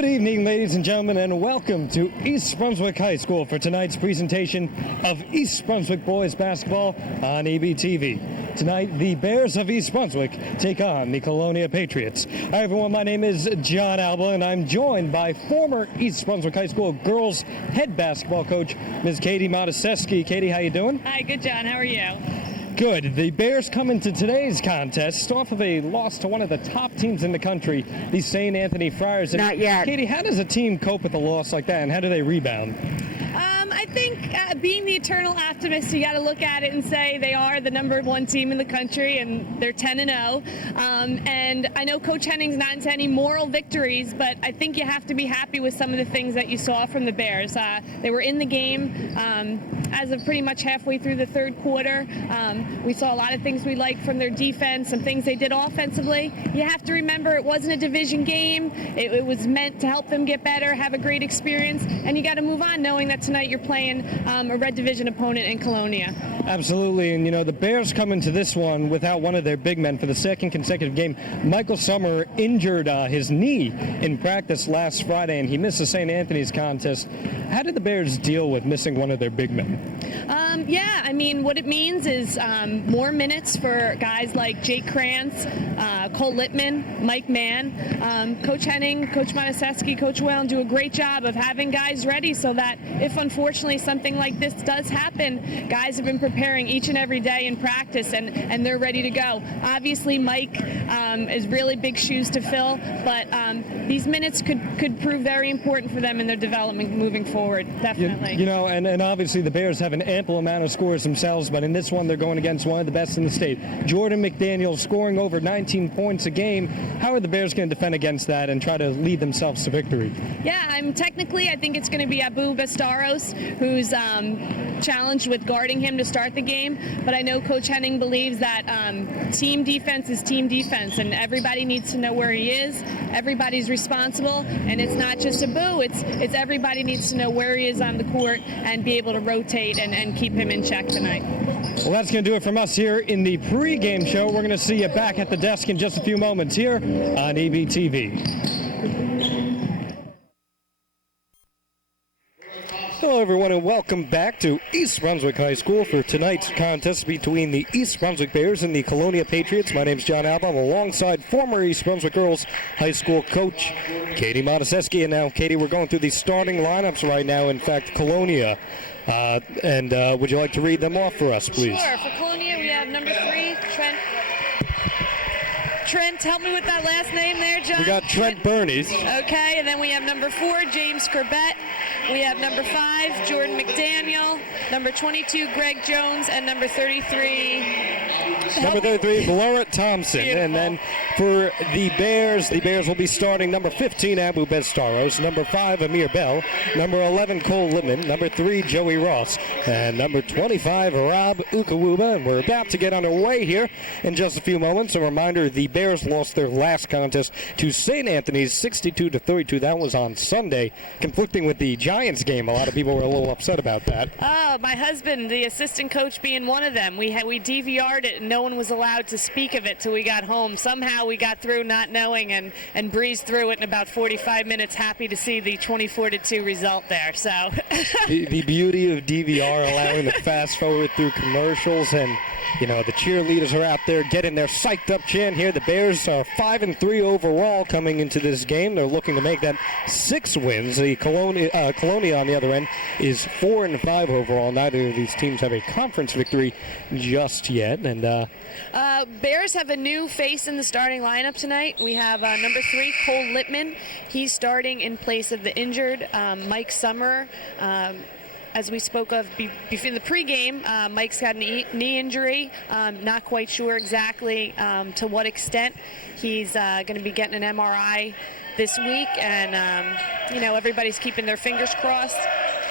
Good evening, ladies and gentlemen, and welcome to East Brunswick High School for tonight's presentation of East Brunswick Boys Basketball on EBTV. Tonight, the Bears of East Brunswick take on the Colonia Patriots. Hi, everyone. My name is John Alba, and I'm joined by former East Brunswick High School girls head basketball coach, Ms. Katie Motusesky. Katie, how you doing? Hi, good, John. How are you? Good. The Bears come into today's contest off of a loss to one of the top teams in the country, the St. Anthony Friars. Not yet. Katie, how does a team cope with a loss like that, and how do they rebound? I think being the eternal optimist, you got to look at it and say they are the number one team in the country, and they're 10-0. And I know Coach Henning's not into any moral victories, but I think you have to be happy with some of the things that you saw from the Bears. They were in the game as of pretty much halfway through the third quarter. We saw a lot of things we liked from their defense, some things they did offensively. You have to remember it wasn't a division game. It was meant to help them get better, have a great experience, and you got to move on knowing that tonight you're playing a red division opponent in Colonia. Absolutely, and the Bears come into this one without one of their big men for the second consecutive game. Michael Summer injured his knee in practice last Friday, and he missed the St. Anthony's contest. How did the Bears deal with missing one of their big men? What it means is more minutes for guys like Jake Krantz, Cole Littman, Mike Mann. Coach Henning, Coach Motusesky, Coach Whalen do a great job of having guys ready so that if unfortunately something like this does happen, guys have been preparing each and every day in practice and they're ready to go. Obviously Mike is really big shoes to fill, but these minutes could prove very important for them in their development moving forward, definitely. And obviously the Bears have an ample amount of scores themselves, but in this one they're going against one of the best in the state. Jordan McDaniel scoring over 19 points a game. How are the Bears going to defend against that and try to lead themselves to victory? Technically I think it's going to be Abu Bastaros who's challenged with guarding him to start the game, but I know Coach Henning believes that team defense is team defense, and everybody needs to know where he is. Everybody's responsible, and it's not just Abu, it's everybody needs to know where he is on the court and be able to rotate and keep him in check tonight. Well, that's going to do it from us here in the pregame show. We're going to see you back at the desk in just a few moments here on EBTV. Hello, everyone, and welcome back to East Brunswick High School for tonight's contest between the East Brunswick Bears and the Colonia Patriots. My name's John Alba. I'm alongside former East Brunswick Girls High School coach Katie Motusesky. And now, Katie, we're going through the starting lineups right now. In fact, Colonia. Would you like to read them off for us, please? Sure. For Colonia, we have number 3, Trent, help me with that last name there, John. We got Trent Bernies. Okay, and then we have number 4, James Corbett. We have number 5, Jordan McDaniel. Number 22, Greg Jones. And number 33... Number 33, Laura Thompson. Beautiful. And then for the Bears will be starting number 15, Abu Bestaros. Number 5, Amir Bell. Number 11, Cole Littman. Number 3, Joey Ross. And number 25, Rob Ukawuba. And we're about to get underway here in just a few moments. A reminder, the Bears lost their last contest to St. Anthony's 62-32. That was on Sunday, conflicting with the Giants game. A lot of people were a little upset about that. Oh, my husband, the assistant coach, being one of them. We DVR'd it, and no one was allowed to speak of it till we got home. Somehow we got through not knowing and breezed through it in about 45 minutes. Happy to see the 24-2 result there. So the beauty of DVR, allowing the fast forward through commercials, and the cheerleaders are out there getting their psyched up chant here. The Bears are 5-3 overall coming into this game. They're looking to make that 6 wins. The Colonia on the other end is 4-5 overall. Neither of these teams have a conference victory just yet. And Bears have a new face in the starting lineup tonight. We have number 3, Cole Littman. He's starting in place of the injured Mike Summer. As we spoke of before the pregame, Mike's got a knee injury. Not quite sure exactly to what extent. He's going to be getting an MRI this week, and everybody's keeping their fingers crossed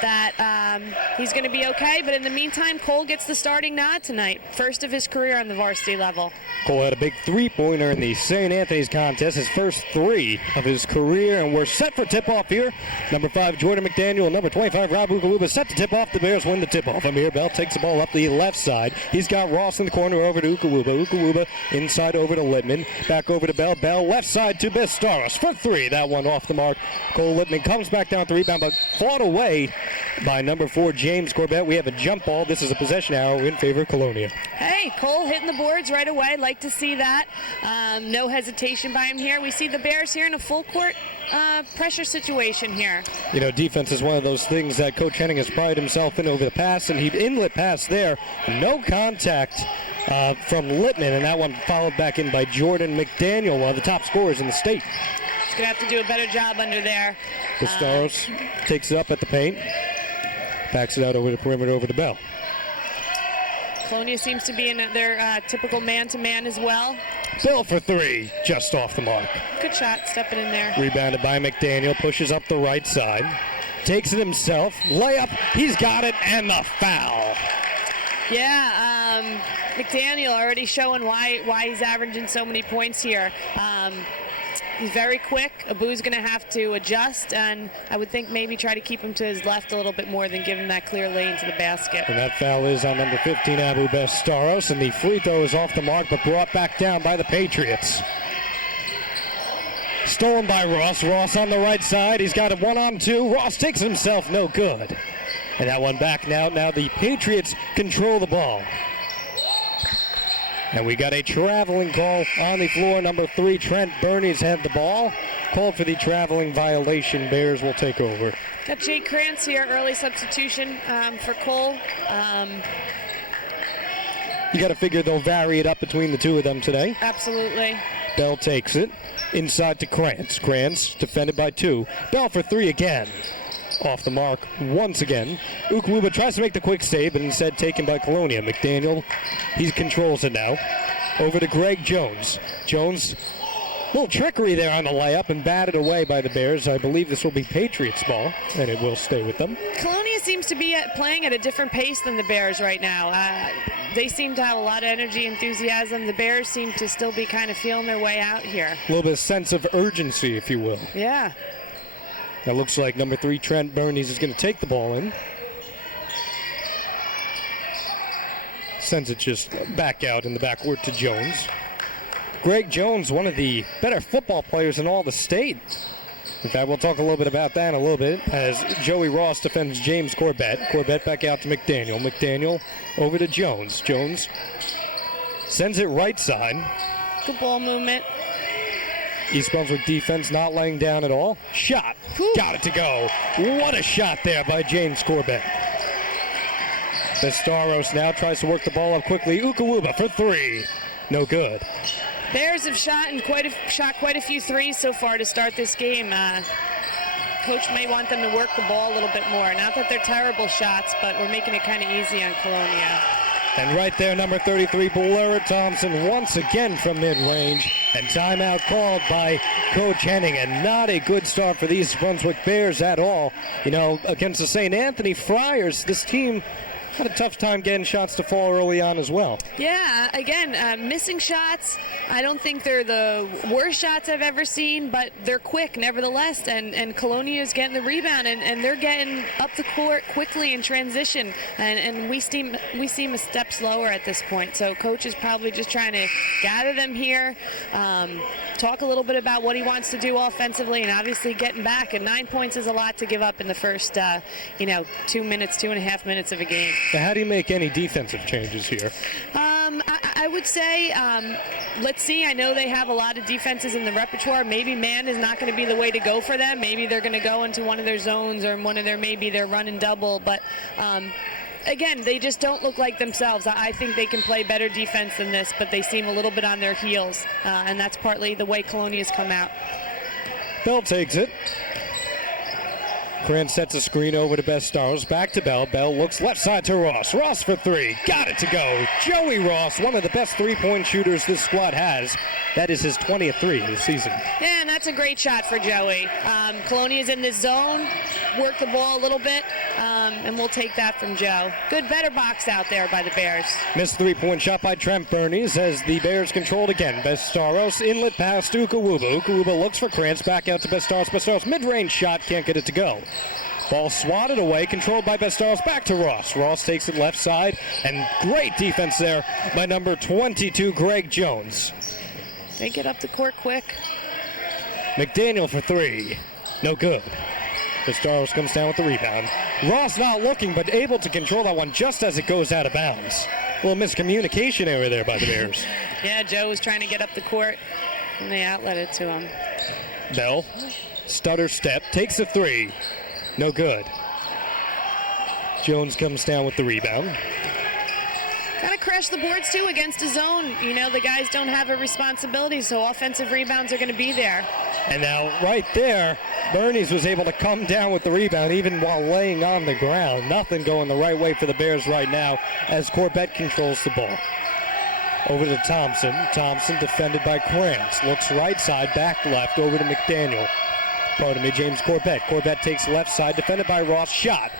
that he's going to be okay. But in the meantime, Cole gets the starting nod tonight. First of his career on the varsity level. Cole had a big three-pointer in the St. Anthony's contest, his first 3 of his career, and we're set for tip-off here. Number 5, Jordan McDaniel, and number 25, Rob Ukaluba, set to tip off. The Bears win the tip-off. Amir Bell takes the ball up the left side. He's got Ross in the corner over to Ukaluba. Ukaluba inside over to Littman. Back over to Bell. Bell left side to Bestaros for 3. That one off the mark. Cole Littman comes back down to rebound, but fought away by number 4, James Corbett. We have a jump ball. This is a possession arrow in favor of Colonia. Hey, Cole hitting the boards right away. Like to see that. No hesitation by him here. We see the Bears here in a full court pressure situation here. You know, defense is one of those things that Coach Henning has prided himself in over the pass, and he inlet pass there. No contact from Littman, and that one followed back in by Jordan McDaniel, one of the top scorers in the state. He's going to have to do a better job under there. Bestaros takes it up at the paint. Backs it out over the perimeter over to Bell. Colonia seems to be in their typical man-to-man as well. Bell for 3, just off the mark. Good shot, stepping in there. Rebounded by McDaniel, pushes up the right side. Takes it himself, layup, he's got it, and the foul. Yeah, McDaniel already showing why he's averaging so many points here. He's very quick. Abu's going to have to adjust, and I would think maybe try to keep him to his left a little bit more than give him that clear lane to the basket. And that foul is on number 15, Abu Bestaros, and the free throw is off the mark, but brought back down by the Patriots. Stolen by Ross. Ross on the right side. He's got a 1-on-2. Ross takes it himself. No good. And that one back now. Now the Patriots control the ball. And we got a traveling call on the floor. Number 3, Trent Burney's had the ball. Called for the traveling violation. Bears will take over. Got Jake Krantz here, early substitution for Cole. You got to figure they'll vary it up between the two of them today. Absolutely. Bell takes it inside to Krantz. Krantz defended by 2. Bell for 3 again. Off the mark once again. Ukaluba tries to make the quick save, but instead taken by Colonia. McDaniel, he controls it now. Over to Greg Jones. Jones, little trickery there on the layup and batted away by the Bears. I believe this will be Patriots ball, and it will stay with them. Colonia seems to be playing at a different pace than the Bears right now. They seem to have a lot of energy, enthusiasm. The Bears seem to still be kind of feeling their way out here. A little bit of sense of urgency, if you will. Yeah. That looks like number 3, Trent Burney's is going to take the ball in. Sends it just back out in the backcourt to Jones. Greg Jones, one of the better football players in all the state. In fact, we'll talk a little bit about that in a little bit as Joey Ross defends James Corbett. Corbett back out to McDaniel. McDaniel over to Jones. Jones sends it right side. Good ball movement. East Brunswick defense not laying down at all. Shot. Whew. Got it to go. What a shot there by James Corbett. Bestaros now tries to work the ball up quickly. Ukaluba for 3. No good. Bears have shot quite a few threes so far to start this game. Coach may want them to work the ball a little bit more. Not that they're terrible shots, but we're making it kind of easy on Colonia. And right there, number 33, Blair Thompson, once again from mid-range. And timeout called by Coach Henning. And not a good start for these Brunswick Bears at all. You know, against the St. Anthony Friars, this team had a tough time getting shots to fall early on as well. Yeah, again, missing shots. I don't think they're the worst shots I've ever seen, but they're quick nevertheless. And Colonia is getting the rebound, and they're getting up the court quickly in transition. And we seem a step slower at this point. So Coach is probably just trying to gather them here, talk a little bit about what he wants to do offensively, and obviously getting back. And 9 points is a lot to give up in the first, 2.5 minutes of a game. Now, how do you make any defensive changes here? I would say, let's see. I know they have a lot of defenses in the repertoire. Maybe man is not going to be the way to go for them. Maybe they're going to go into one of their zones or one of their their run and double. But again, they just don't look like themselves. I think they can play better defense than this, but they seem a little bit on their heels, and that's partly the way Colonia's come out. Bell takes it. Krantz sets a screen over to Bestaros. Back to Bell. Bell looks left side to Ross. Ross for 3. Got it to go. Joey Ross, one of the best three-point shooters this squad has. That is his 20th 3 this season. Yeah, and that's a great shot for Joey. Colonia's in this zone. work the ball a little bit, and we'll take that from Joe. Good, better box out there by the Bears. Missed three-point shot by Trent Bernies as the Bears controlled again. Bestaros, inlet pass to Ukawuba. Ukawuba looks for Krantz, back out to Bestaros. Bestaros, mid-range shot, can't get it to go. Ball swatted away, controlled by Bestaros, back to Ross. Ross takes it left side, and great defense there by number 22, Greg Jones. They get up the court quick. McDaniel for three. No good. Bestaros comes down with the rebound. Ross not looking, but able to control that one just as it goes out of bounds. A little miscommunication error there by the Bears. Yeah, Joe was trying to get up the court, and they outlet it to him. Bell, stutter step, takes a three. No good. Jones comes down with the rebound. Got to crash the boards, too, against a zone. You know, the guys don't have a responsibility, so offensive rebounds are going to be there. And now, right there, Bernies was able to come down with the rebound even while laying on the ground. Nothing going the right way for the Bears right now as Corbett controls the ball. Over to Thompson. Thompson defended by Krantz. Looks right side, back left, over to McDaniel. Pardon me, James Corbett. Corbett takes left side, defended by Ross. Shot.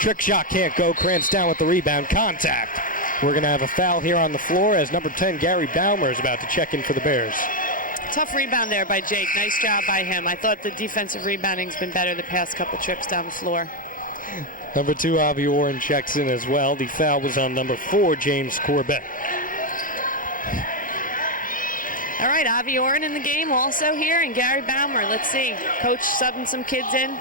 Trick shot can't go. Krantz down with the rebound. Contact. We're going to have a foul here on the floor as number 10, Gary Baumer, is about to check in for the Bears. Tough rebound there by Jake. Nice job by him. I thought the defensive rebounding's been better the past couple trips down the floor. Number 2, Avi Oren checks in as well. The foul was on number 4, James Corbett. All right, Avi Oren in the game also here, and Gary Baumer. Let's see. Coach subbing some kids in.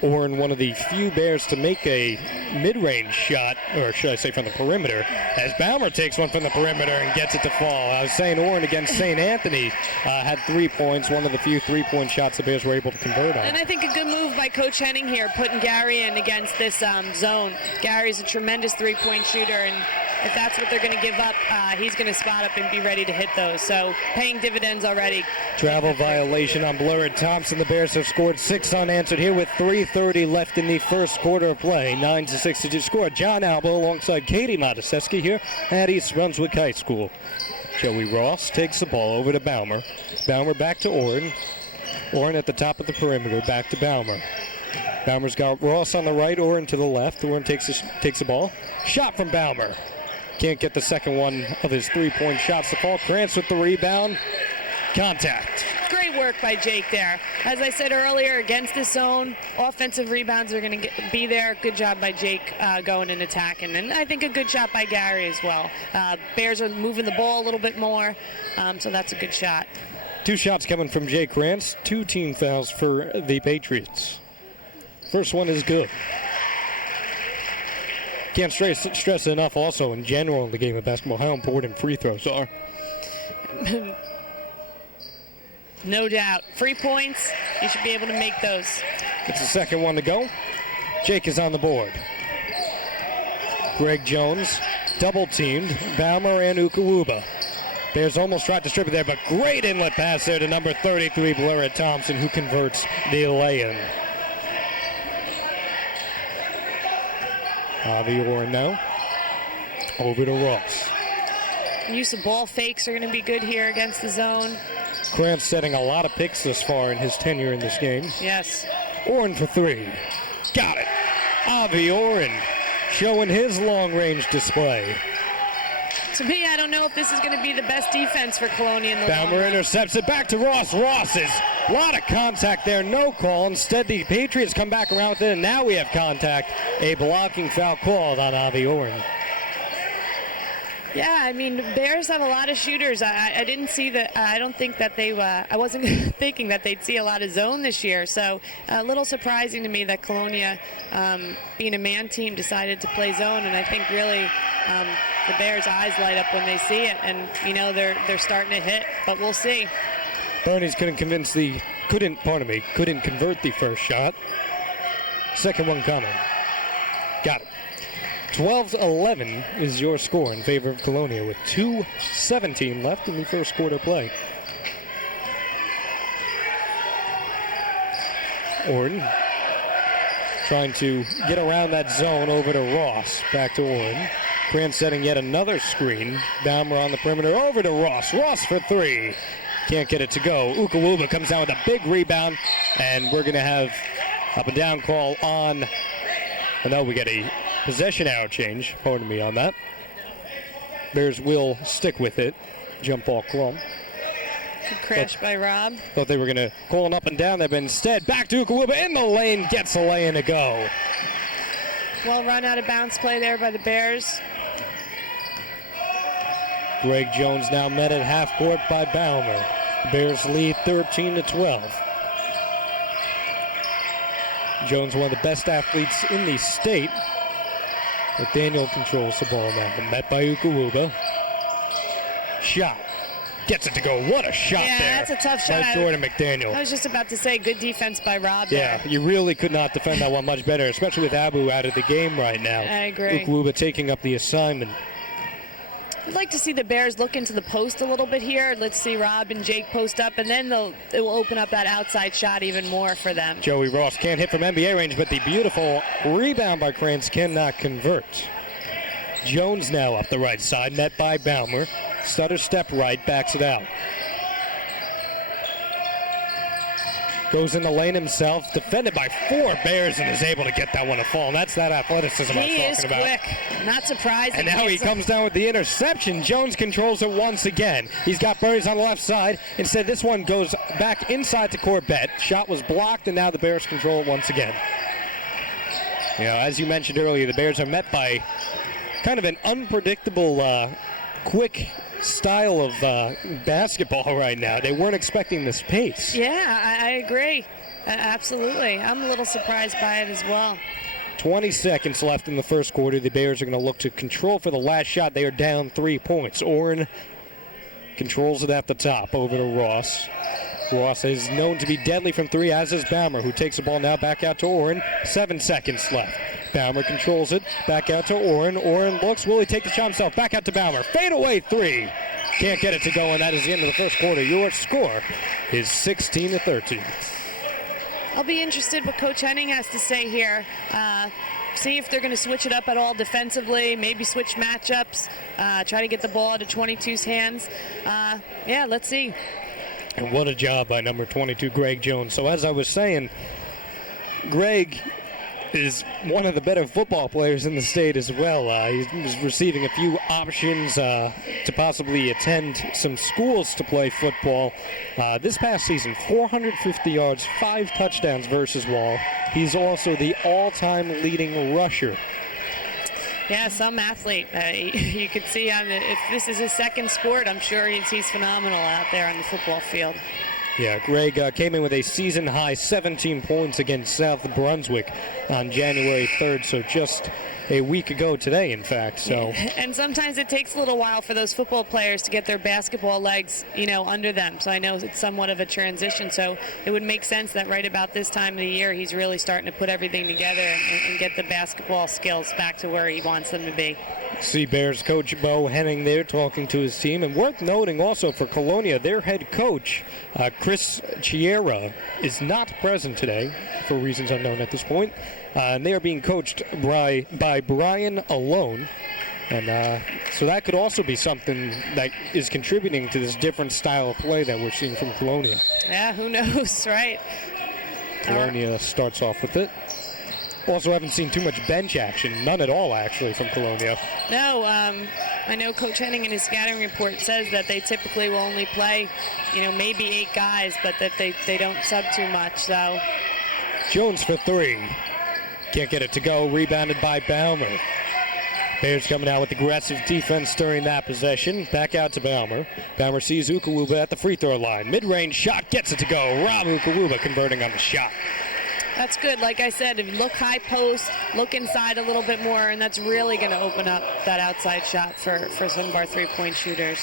Oren, one of the few Bears to make a mid-range shot, or should I say from the perimeter, as Baumer takes one from the perimeter and gets it to fall. I was saying Oren against St. Anthony had 3 points, one of the few three-point shots the Bears were able to convert on. And I think a good move by Coach Henning here, putting Gary in against this zone. Gary's a tremendous three-point shooter, and if that's what they're going to give up, he's going to spot up and be ready to hit those. So paying dividends already. Travel violation on Blurred Thompson. The Bears have scored 6 unanswered here with 3:30 left in the first quarter of play. 9-6 to score. John Alba alongside Katie Motusesky here at East Brunswick High School. Joey Ross takes the ball over to Baumer. Baumer back to Oren. Oren at the top of the perimeter. Back to Baumer. Baumer's got Ross on the right, Oren to the left. Oren takes the ball. Shot from Baumer. Can't get the second one of his three-point shots to fall. Krantz with the rebound. Contact. Great work by Jake there. As I said earlier, against the zone, offensive rebounds are going to be there. Good job by Jake going and attacking. And I think a good shot by Gary as well. Bears are moving the ball a little bit more, so that's a good shot. 2 shots coming from Jake Krantz. 2 team fouls for the Patriots. First one is good. Can't stress enough also in general in the game of basketball how important free throws are. No doubt. Free points, you should be able to make those. It's the second one to go. Jake is on the board. Greg Jones double-teamed Baumer and Ukawuba. Bears almost tried to strip it there, but great inlet pass there to number 33, Blurred Thompson, who converts the lay-in. Avi Oren now. Over to Ross. Use of ball fakes are going to be good here against the zone. Krantz setting a lot of picks this far in his tenure in this game. Yes. Oren for 3. Got it. Avi Oren showing his long-range display. To me, I don't know if this is going to be the best defense for Colonia in the long Baumer run. intercepts it back to Ross. Ross is a lot of contact there, no call. Instead, the Patriots come back around with it, and now we have contact. A blocking foul called on Avi Oren. Yeah, I mean, Bears have a lot of shooters. I didn't see that. I don't think that they. I wasn't thinking that they'd see a lot of zone this year. So a little surprising to me that Colonia, being a man team, decided to play zone. And I think really the Bears' eyes light up when they see it, and you know they're starting to hit. But we'll see. Bernies couldn't convert the first shot. Second one coming. Got it. 12-11 is your score in favor of Colonia with 2:17 left in the first quarter play. Oren trying to get around that zone over to Ross. Back to Oren. Krantz setting yet another screen. Baumer on the perimeter over to Ross. Ross for 3. Can't get it to go. Ukawuba comes down with a big rebound, and we're going to have Up and down call on. No, we get a possession arrow change. Pardon me on that. Bears will stick with it. Jump ball call. Good crash by Rob. Thought they were going to call an up and down there, but instead back to Ukuwuba in the lane, gets a lay in to go. Well run out of bounds play there by the Bears. Greg Jones now met at half court by Baumer. The Bears lead 13-12. Jones, one of the best athletes in the state. McDaniel controls the ball now. Met by Ukuwuba. Shot. Gets it to go. What a shot there. Yeah, that's a tough shot. By Jordan McDaniel. I was just about to say, good defense by Rob Yeah, there. you really could not defend that one much better, especially with Abu out of the game right now. I agree. Ukuwuba taking up the assignment. I'd like to see the Bears look into the post a little bit here. Let's see Rob and Jake post up, and then it will open up that outside shot even more for them. Joey Ross can't hit from NBA range, but the beautiful rebound by Krantz cannot convert. Jones now up the right side, met by Baumer. Stutter step right, backs it out. Goes in the lane himself, defended by 4 Bears, and is able to get that one to fall. And that's that athleticism I was talking about. He is quick. Not surprising. And now he comes down with the interception. Jones controls it once again. He's got Burns on the left side. Instead, this one goes back inside to Corbett. Shot was blocked, and now the Bears control it once again. You know, as you mentioned earlier, the Bears are met by kind of an unpredictable, quick style of basketball right now. They weren't expecting this pace. Yeah, I agree. Absolutely. I'm a little surprised by it as well. 20 seconds left in the first quarter. The Bears are going to look to control for the last shot. They are down 3 points. Oren controls it at the top over to Ross. Ross is known to be deadly from 3, as is Baumer, who takes the ball now back out to Oren. 7 seconds left. Baumer controls it. Back out to Oren. Oren looks. Will he take the shot himself? Back out to Baumer. Fade away 3. Can't get it to go, and that is the end of the first quarter. Your score is 16-13. I'll be interested what Coach Henning has to say here. See if they're going to switch it up at all defensively, maybe switch matchups, try to get the ball out of 22's hands. Yeah, let's see. And what a job by number 22, Greg Jones. So as I was saying, Greg is one of the better football players in the state as well. He's receiving a few options to possibly attend some schools to play football. This past season, 450 yards, 5 touchdowns versus Wall. He's also the all-time leading rusher. Yeah, some athlete. You could see if this is his second sport, I'm sure he's phenomenal out there on the football field. Yeah, Greg came in with a season-high 17 points against South Brunswick on January 3rd, so just a week ago today, in fact. So. And sometimes it takes a little while for those football players to get their basketball legs, under them. So I know it's somewhat of a transition. So it would make sense that right about this time of the year, he's really starting to put everything together and get the basketball skills back to where he wants them to be. See Bears coach Bo Henning there talking to his team. And worth noting also for Colonia, their head coach, Chris Chiera, is not present today for reasons unknown at this point. And they are being coached by Brian Alone. And so that could also be something that is contributing to this different style of play that we're seeing from Colonia. Yeah, who knows, right? Colonia starts off with it. Also haven't seen too much bench action, none at all actually from Colonia. No, I know Coach Henning in his scouting report says that they typically will only play, maybe 8 guys, but that they don't sub too much. So Jones for 3. Can't get it to go. Rebounded by Baumer. Bears coming out with aggressive defense during that possession. Back out to Baumer. Baumer sees Ukuwuba at the free throw line. Mid-range shot gets it to go. Rob Ukuwuba converting on the shot. That's good. Like I said, if you look high post, look inside a little bit more, and that's really going to open up that outside shot for some of our three-point shooters.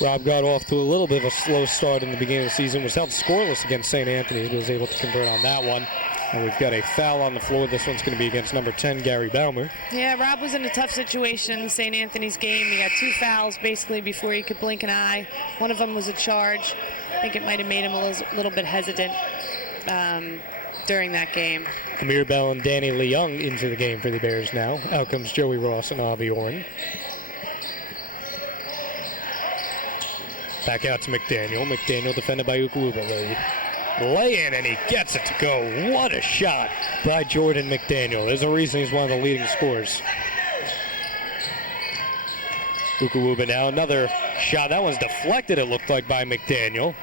Rob got off to a little bit of a slow start in the beginning of the season. Was held scoreless against St. Anthony's, but was able to convert on that one. And we've got a foul on the floor. This one's going to be against number 10, Gary Baumer. Yeah, Rob was in a tough situation in the St. Anthony's game. He got 2 fouls basically before he could blink an eye. One of them was a charge. I think it might have made him a little bit hesitant during that game. Amir Bell and Danny Leung into the game for the Bears now. Out comes Joey Ross and Avi Oren. Back out to McDaniel. McDaniel defended by Ukuwuba. lay in, and he gets it to go. What a shot by Jordan McDaniel. There's a reason he's one of the leading scorers. Ukuwuba now, another shot. That one's deflected, it looked like, by McDaniel.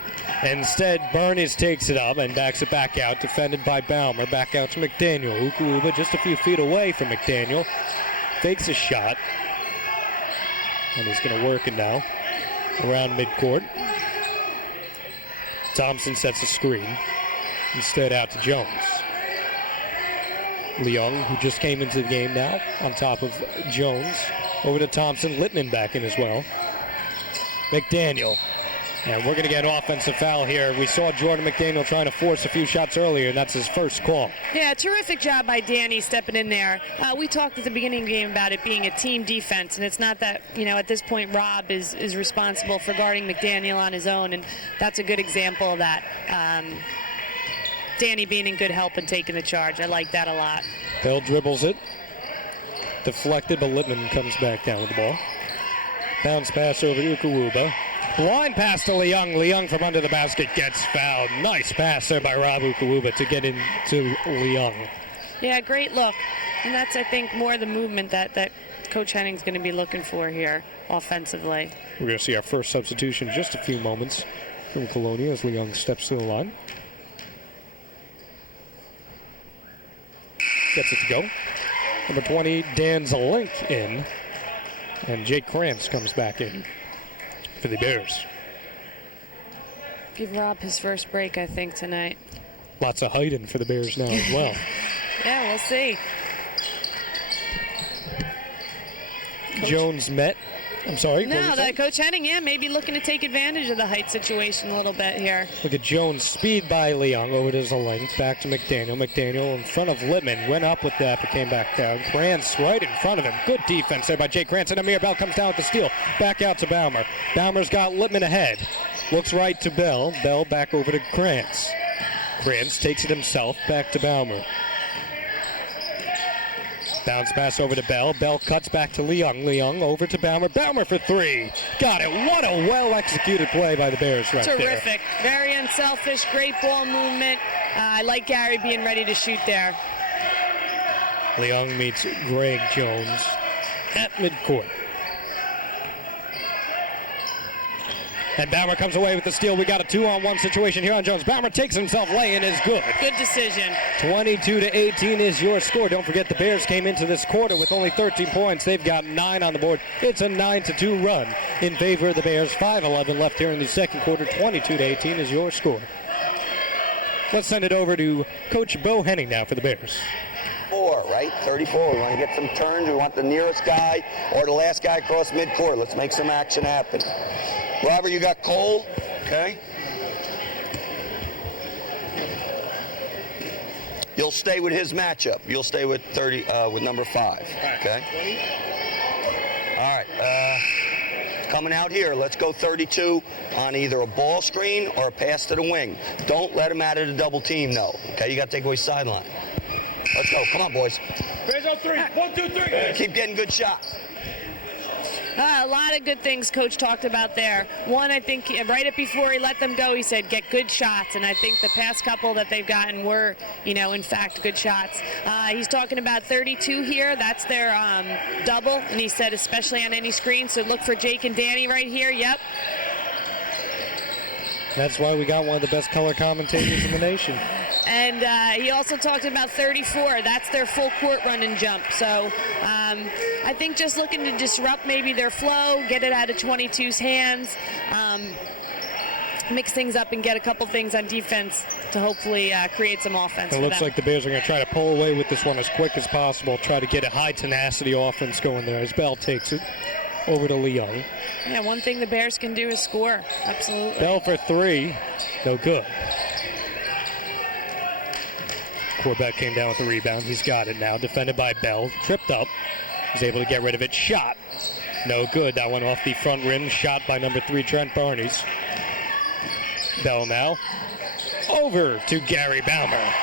Instead, Bernies takes it up and backs it back out, defended by Baumer. Back out to McDaniel. Ukuwuba just a few feet away from McDaniel. Fakes a shot. And he's going to work it now around midcourt. Thompson sets a screen. Instead, out to Jones. Leung, who just came into the game now, on top of Jones. Over to Thompson. Littman back in as well. McDaniel. And we're going to get an offensive foul here. We saw Jordan McDaniel trying to force a few shots earlier, and that's his first call. Yeah, terrific job by Danny stepping in there. We talked at the beginning of the game about it being a team defense, and it's not that, at this point Rob is responsible for guarding McDaniel on his own, and that's a good example of that. Danny being in good help and taking the charge. I like that a lot. Bell dribbles it. Deflected, but Littman comes back down with the ball. Bounce pass over to Ukuwuba. Blind pass to Leung. Leung from under the basket gets fouled. Nice pass there by Rob Ukuwuba to get into Leung. Yeah, great look. And that's, I think, more the movement that Coach Henning's going to be looking for here offensively. We're going to see our first substitution in just a few moments from Colonia as Leung steps to the line. Gets it to go. Number 20, Dan Zelink in. And Jake Krantz comes back in for the Bears. Give Rob his first break, I think, tonight. Lots of hiding for the Bears now as well. Yeah, we'll see. Jones met. I'm sorry. No, Coach Henning, maybe looking to take advantage of the height situation a little bit here. Look at Jones. Speed by Leung over to Zelink. Back to McDaniel. McDaniel in front of Littman. Went up with that, but came back down. Krantz right in front of him. Good defense there by Jake Krantz. And Amir Bell comes down with the steal. Back out to Baumer. Baumer's got Littman ahead. Looks right to Bell. Bell back over to Krantz. Krantz takes it himself. Back to Baumer. Bounce pass over to Bell. Bell cuts back to Leung. Leung over to Baumer. Baumer for three. Got it. What a well-executed play by the Bears right there. Terrific. Very unselfish. Great ball movement. I like Gary being ready to shoot there. Leung meets Greg Jones at midcourt. And Baumer comes away with the steal. We got a 2-on-1 situation here on Jones. Baumer takes himself. Lay-in is good. Good decision. 22-18 is your score. Don't forget the Bears came into this quarter with only 13 points. They've got 9 on the board. It's a 9-2 run in favor of the Bears. 5:11 left here in the second quarter. 22-18 is your score. Let's send it over to Coach Bo Henning now for the Bears. 34, right? 34. We want to get some turns. We want the nearest guy or the last guy across midcourt. Let's make some action happen. Robert, you got Cole, okay? You'll stay with his matchup. You'll stay with with number 5, okay? All right. Coming out here, let's go 32 on either a ball screen or a pass to the wing. Don't let him out of the double team, though. Okay, you got to take away sideline. Let's go. Come on, boys. Bears on 3. 1, 2, 3. Keep getting good shots. A lot of good things Coach talked about there. One, I think right before he let them go, he said, get good shots. And I think the past couple that they've gotten were, in fact, good shots. He's talking about 32 here. That's their double. And he said, especially on any screen. So look for Jake and Danny right here. Yep. That's why we got one of the best color commentators in the nation. And he also talked about 34. That's their full court run and jump. So I think just looking to disrupt maybe their flow, get it out of 22's hands, mix things up and get a couple things on defense to hopefully create some offense. It looks like the Bears are going to try to pull away with this one as quick as possible, try to get a high tenacity offense going there as Bell takes it over to Leung. Yeah, one thing the Bears can do is score. Absolutely. Bell for 3. No good. Corbett came down with the rebound. He's got it now. Defended by Bell. Tripped up. He's able to get rid of it. Shot. No good. That went off the front rim. Shot by number 3, Trent Barnes. Bell now. Over to Gary Baumer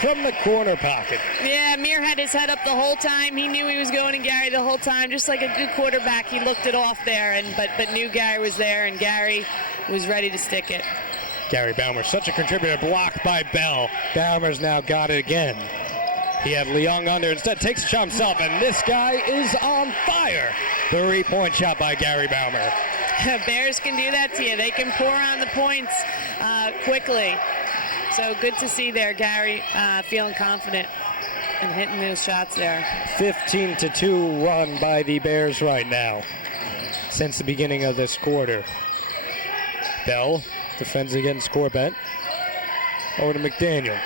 from the corner pocket. Yeah, Mir had his head up the whole time. He knew he was going to Gary the whole time. Just like a good quarterback, he looked it off there, but knew Gary was there, and Gary was ready to stick it. Gary Baumer, such a contributor, blocked by Bell. Baumer's now got it again. He had Leung under, instead takes a shot himself, and this guy is on fire. 3-point shot by Gary Baumer. Bears can do that to you. They can pour on the points quickly. So good to see there, Gary feeling confident and hitting those shots there. 15-2 run by the Bears right now since the beginning of this quarter. Bell defends against Corbett. Over to McDaniel.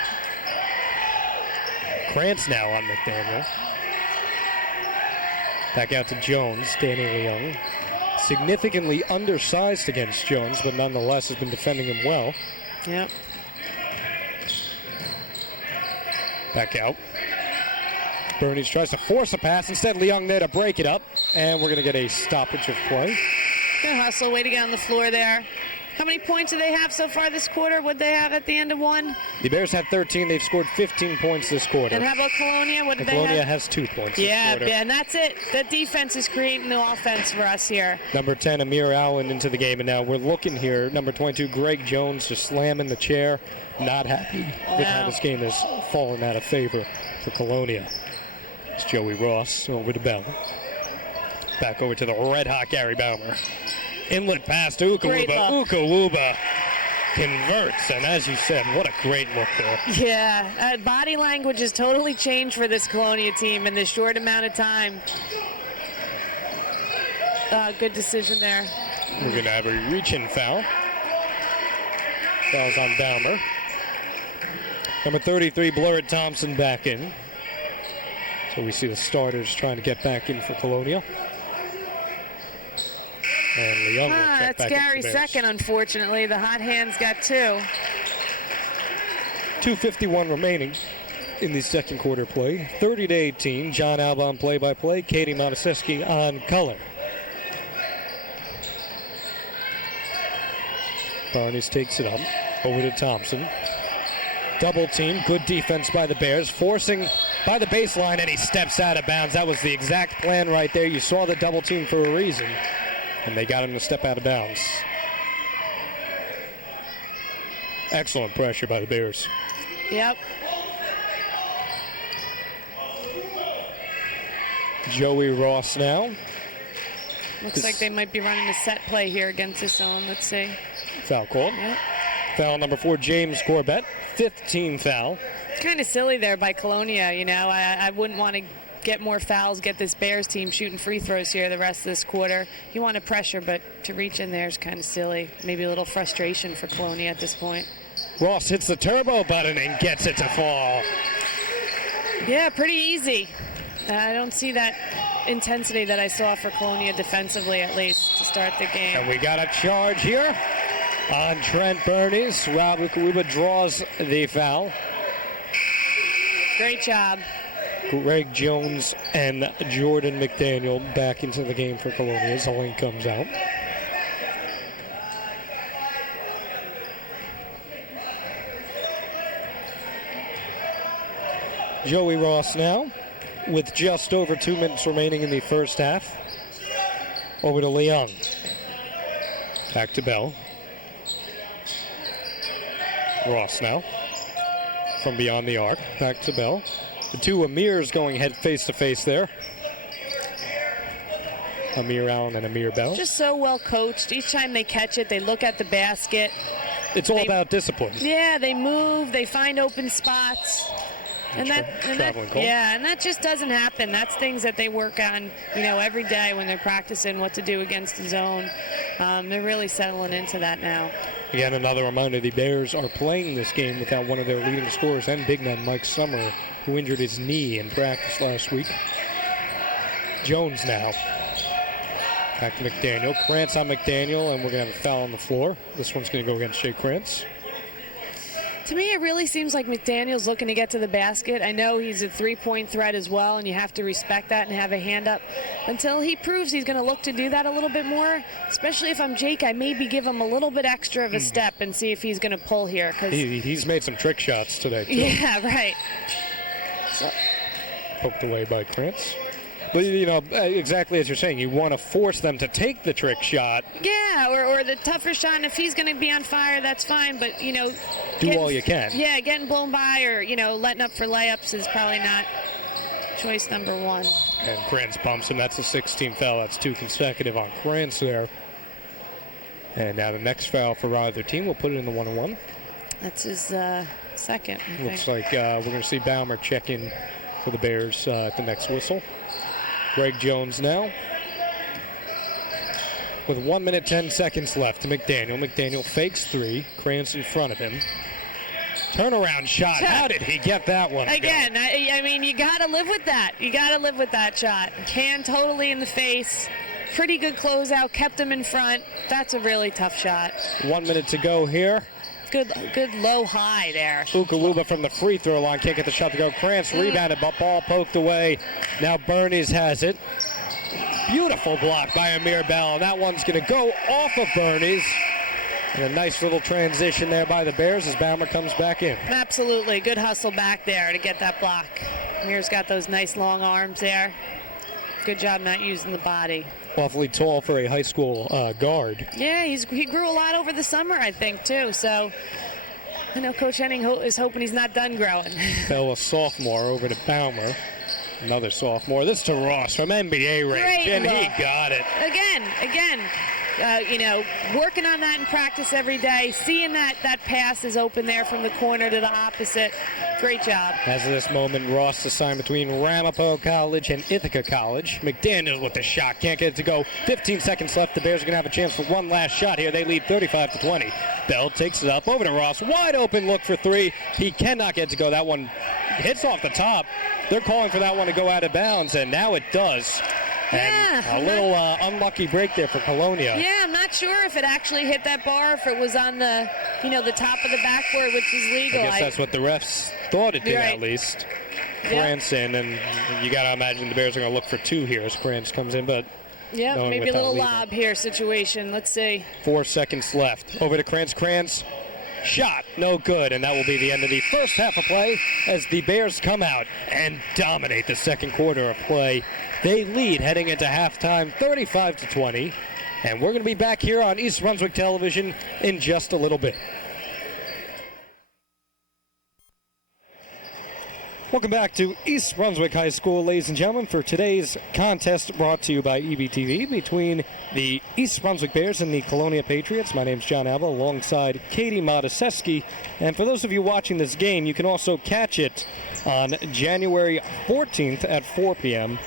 Krantz now on McDaniel. Back out to Jones, Danny Leung. Significantly undersized against Jones, but nonetheless has been defending him well. Yep. Back out. Bernice tries to force a pass. Instead, Leung there to break it up. And we're going to get a stoppage of play. Good hustle. Way to get on the floor there. How many points do they have so far this quarter? What they have at the end of one? The Bears have 13. They've scored 15 points this quarter. And how about Colonia? What did they have? Colonia has 2 points this quarter. Yeah, and that's it. That defense is creating the offense for us here. Number 10, Amir Allen into the game. And now we're looking here. Number 22, Greg Jones just slamming the chair. Not happy with how this game has fallen out of favor for Colonia. It's Joey Ross over to Bell. Back over to the red-hot Gary Baumer. Inlet pass to Ukawuba. Ukawuba converts, and as you said, what a great look there. Yeah, body language has totally changed for this Colonia team in this short amount of time. Good decision there. We're going to have a reach-in foul. Foul's on Baumer. Number 33, Blurred Thompson back in. So we see the starters trying to get back in for Colonia. And Leung will check that's back Gary's in for the Bears. second, unfortunately. The hot hand's got 2. 2:51 remaining in the second quarter play. 30-18. John Alba on play-by-play. Katie Motusesky on color. Barnes takes it up. Over to Thompson. Double team. Good defense by the Bears. Forcing by the baseline, and he steps out of bounds. That was the exact plan right there. You saw the double team for a reason. And they got him to step out of bounds. Excellent pressure by the Bears. Yep. Joey Ross now. Looks like they might be running a set play here against this zone. Let's see. Foul called. Yep. Foul number 4, James Corbett. 15 foul. It's kind of silly there by Colonia, you know. I wouldn't want to get more fouls, get this Bears team shooting free throws here the rest of this quarter. You want to pressure, but to reach in there is kind of silly. Maybe a little frustration for Colonia at this point. Ross hits the turbo button and gets it to fall. Yeah, pretty easy. I don't see that intensity that I saw for Colonia defensively, at least, to start the game. And we got a charge here on Trent Bernice. Rob Ukawuba draws the foul. Great job. Greg Jones and Jordan McDaniel back into the game for Colonia as the lane comes out. Joey Ross now with just over 2 minutes remaining in the first half. Over to Leung. Back to Bell. Ross now from beyond the arc. Back to Bell. The two Amirs going head face-to-face there. Amir Allen and Amir Bell. Just so well coached. Each time they catch it, they look at the basket. It's all about discipline. Yeah, they move, they find open spots. And that just doesn't happen. That's things that they work on, you know, every day when they're practicing what to do against the zone. They're really settling into that now. Again, another reminder, the Bears are playing this game without one of their leading scorers and big man, Mike Summer, who injured his knee in practice last week. Jones now. Back to McDaniel. Krantz on McDaniel, and we're going to have a foul on the floor. This one's going to go against Jay Krantz. To me, it really seems like McDaniel's looking to get to the basket. I know he's a three-point threat as well, and you have to respect that and have a hand up. Until he proves he's going to look to do that a little bit more, especially if I'm Jake, I maybe give him a little bit extra of a step and see if he's going to pull here. Cause he's made some trick shots today, too. Yeah, right. Poked away by Krantz. But, exactly as you're saying, you want to force them to take the trick shot. Yeah, or the tougher shot. And if he's going to be on fire, that's fine. But, do all you can. Yeah, getting blown by or, letting up for layups is probably not choice number one. And Krantz bumps him. That's a 16th foul. That's 2 consecutive on Krantz there. And now the next foul for either team. We'll put it in the 1-on-1. That's his second. Looks like we're going to see Baumer check in for the Bears at the next whistle. Greg Jones now with 1 minute 10 seconds left to McDaniel. McDaniel fakes 3. Krantz in front of him. Turnaround shot. How did he get that one? Again, I mean, you got to live with that. You got to live with that shot. Can totally in the face. Pretty good closeout. Kept him in front. That's a really tough shot. 1 minute to go here. Good low high there. Ukaluba from the free throw line. Can't get the shot to go. Krantz rebounded, but ball poked away. Now Bernies has it. Beautiful block by Amir Bell. That one's going to go off of Bernies. And a nice little transition there by the Bears as Baumer comes back in. Absolutely. Good hustle back there to get that block. Amir's got those nice long arms there. Good job not using the body. Awfully tall for a high school guard. Yeah, he grew a lot over the summer, I think, too. So I know Coach Henning is hoping he's not done growing. Bell, a sophomore, over to Baumer. Another sophomore. This to Ross from NBA range, and he got it. Again, working on that in practice every day, seeing that pass is open there from the corner to the opposite. Great job. As of this moment, Ross assigned between Ramapo College and Ithaca College. McDaniel with the shot. Can't get it to go. 15 seconds left. The Bears are going to have a chance for one last shot here. They lead 35-20. Bell takes it up over to Ross. Wide open look for 3. He cannot get it to go. That one hits off the top. They're calling for that one to go out of bounds, and now it does. And a little unlucky break there for Colonia. Yeah, I'm not sure if it actually hit that bar, if it was on the, the top of the backboard, which is legal. I guess that's what the refs thought it did, right. at least. Krantz in, and you got to imagine the Bears are going to look for 2 here as Krantz comes in, but yeah, maybe a little lob here situation. Let's see. 4 seconds left. Over to Krantz. Krantz. Shot, no good, and that will be the end of the first half of play as the Bears come out and dominate the second quarter of play. They lead heading into halftime 35-20, and we're going to be back here on East Brunswick Television in just a little bit. Welcome back to East Brunswick High School, ladies and gentlemen, for today's contest brought to you by EBTV between the East Brunswick Bears and the Colonia Patriots. My name's John Alba alongside Katie Motusesky. And for those of you watching this game, you can also catch it on January 14th at 4 p.m.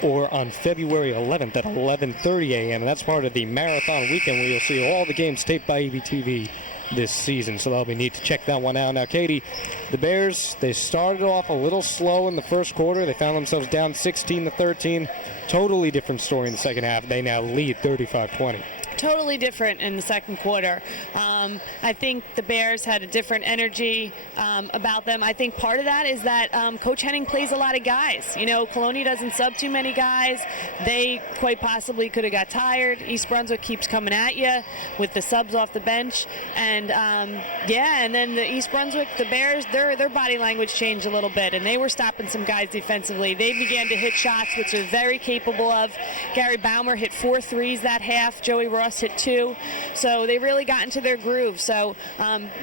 or on February 11th at 11:30 a.m. And that's part of the marathon weekend where you'll see all the games taped by EBTV this season, so that'll be neat to check that one out. Now, Katie, the Bears, they started off a little slow in the first quarter. They found themselves down 16-13. Totally different story in the second half. They now lead 35-20. Totally different in the second quarter. I think the Bears had a different energy about them. I think part of that is that Coach Henning plays a lot of guys. Colonia doesn't sub too many guys. They quite possibly could have got tired. East Brunswick keeps coming at you with the subs off the bench. And, and then the East Brunswick, the Bears, their body language changed a little bit, and they were stopping some guys defensively. They began to hit shots, which they're very capable of. Gary Baumer hit 4 threes that half. Joey Ross hit 2. So they really got into their groove. So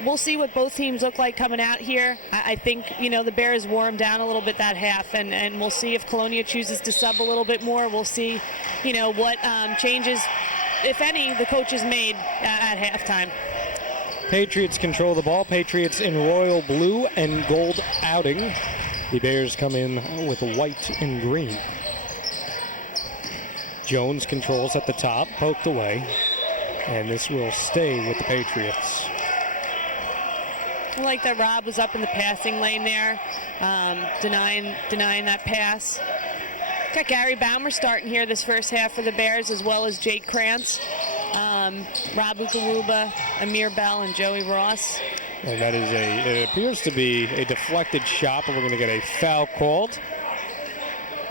we'll see what both teams look like coming out here. I think, the Bears wore them down a little bit that half, and we'll see if Colonia chooses to sub a little bit more. We'll see, what changes, if any, the coaches made at halftime. Patriots control the ball. Patriots in royal blue and gold outing. The Bears come in with white and green. Jones controls at the top, poked away, and this will stay with the Patriots. I like that Rob was up in the passing lane there, denying that pass. Got Gary Baumer starting here this first half for the Bears, as well as Jake Krantz, Rob Ukaluba, Amir Bell, and Joey Ross. And that is it appears to be a deflected shot, but we're going to get a foul called.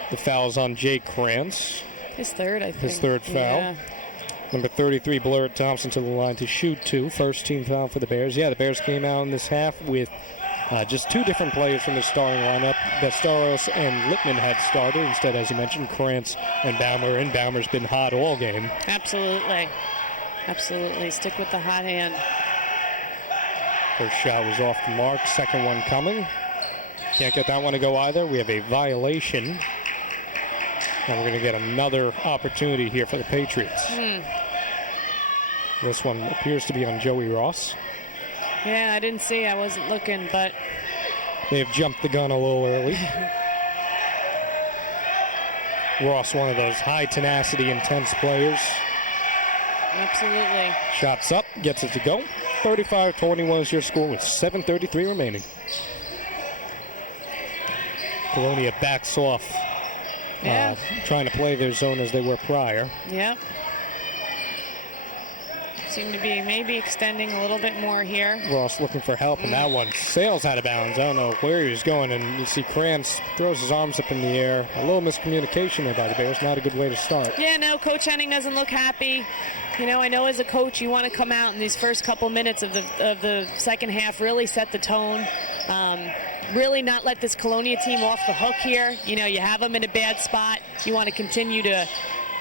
The foul's on Jake Krantz. His third, I think. His third foul. Yeah. Number 33, Blurrett Thompson to the line to shoot 2. First team foul for the Bears. Yeah, the Bears came out in this half with Just two different players from the starting lineup. Bestaros and Lippman had started. Instead, as you mentioned, Krantz and Baumer. And Baumer's been hot all game. Absolutely. Absolutely. Stick with the hot hand. First shot was off the mark. Second one coming. Can't get that one to go either. We have a violation. And we're going to get another opportunity here for the Patriots. This one appears to be on Joey Ross. Yeah, I didn't see. I wasn't looking, but They've jumped the gun a little early. Ross, one of those high tenacity, intense players. absolutely. Shots up, gets it to go. 35-21 is your score with 7:33 remaining. Colonia backs off, trying to play their zone as they were prior. Yep. Seem to be maybe extending a little bit more here. Ross looking for help, and that one sails out of bounds. I don't know where he was going, and you see Krantz throws his arms up in the air. A little miscommunication there by the Bears. Not a good way to start. Yeah, no, Coach Henning doesn't look happy. You know, I know as a coach you want to come out in these first couple minutes of the second half, really set the tone. Really not let this Colonia team off the hook here. You know, you have them in a bad spot. You want to continue to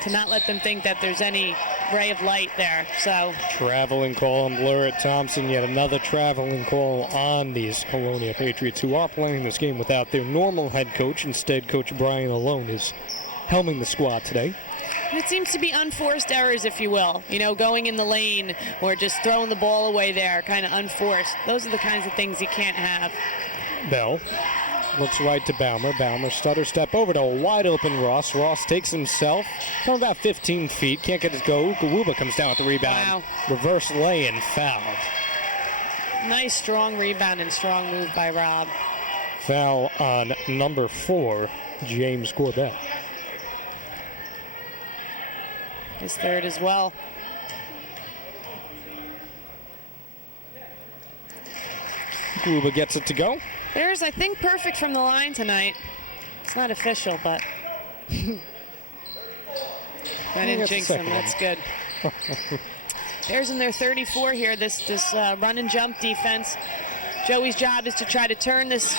not let them think that there's any ray of light there. So traveling call on Blurrett Thompson. Yet another traveling call on these Colonia Patriots, who are playing this game without their normal head coach. Instead, Coach Brian Alone is helming the squad today. It seems to be unforced errors, if you will. You know, going in the lane or just throwing the ball away there, kind of unforced. Those are the kinds of things you can't have. Bell looks right to Baumer. Baumer stutter step over to a wide open Ross. Ross takes himself from about 15 feet. Can't get it to go. Ukawuba comes down with the rebound. Wow. Reverse lay-in, fouled. Nice strong rebound and strong move by Rob. Foul on number 4, James Corbett. His third as well. Ukawuba gets it to go. Bears, I think, perfect from the line tonight. It's not official, but I didn't jinx them. That's good. Bears in their 34 here. This run and jump defense. Joey's job is to try to turn this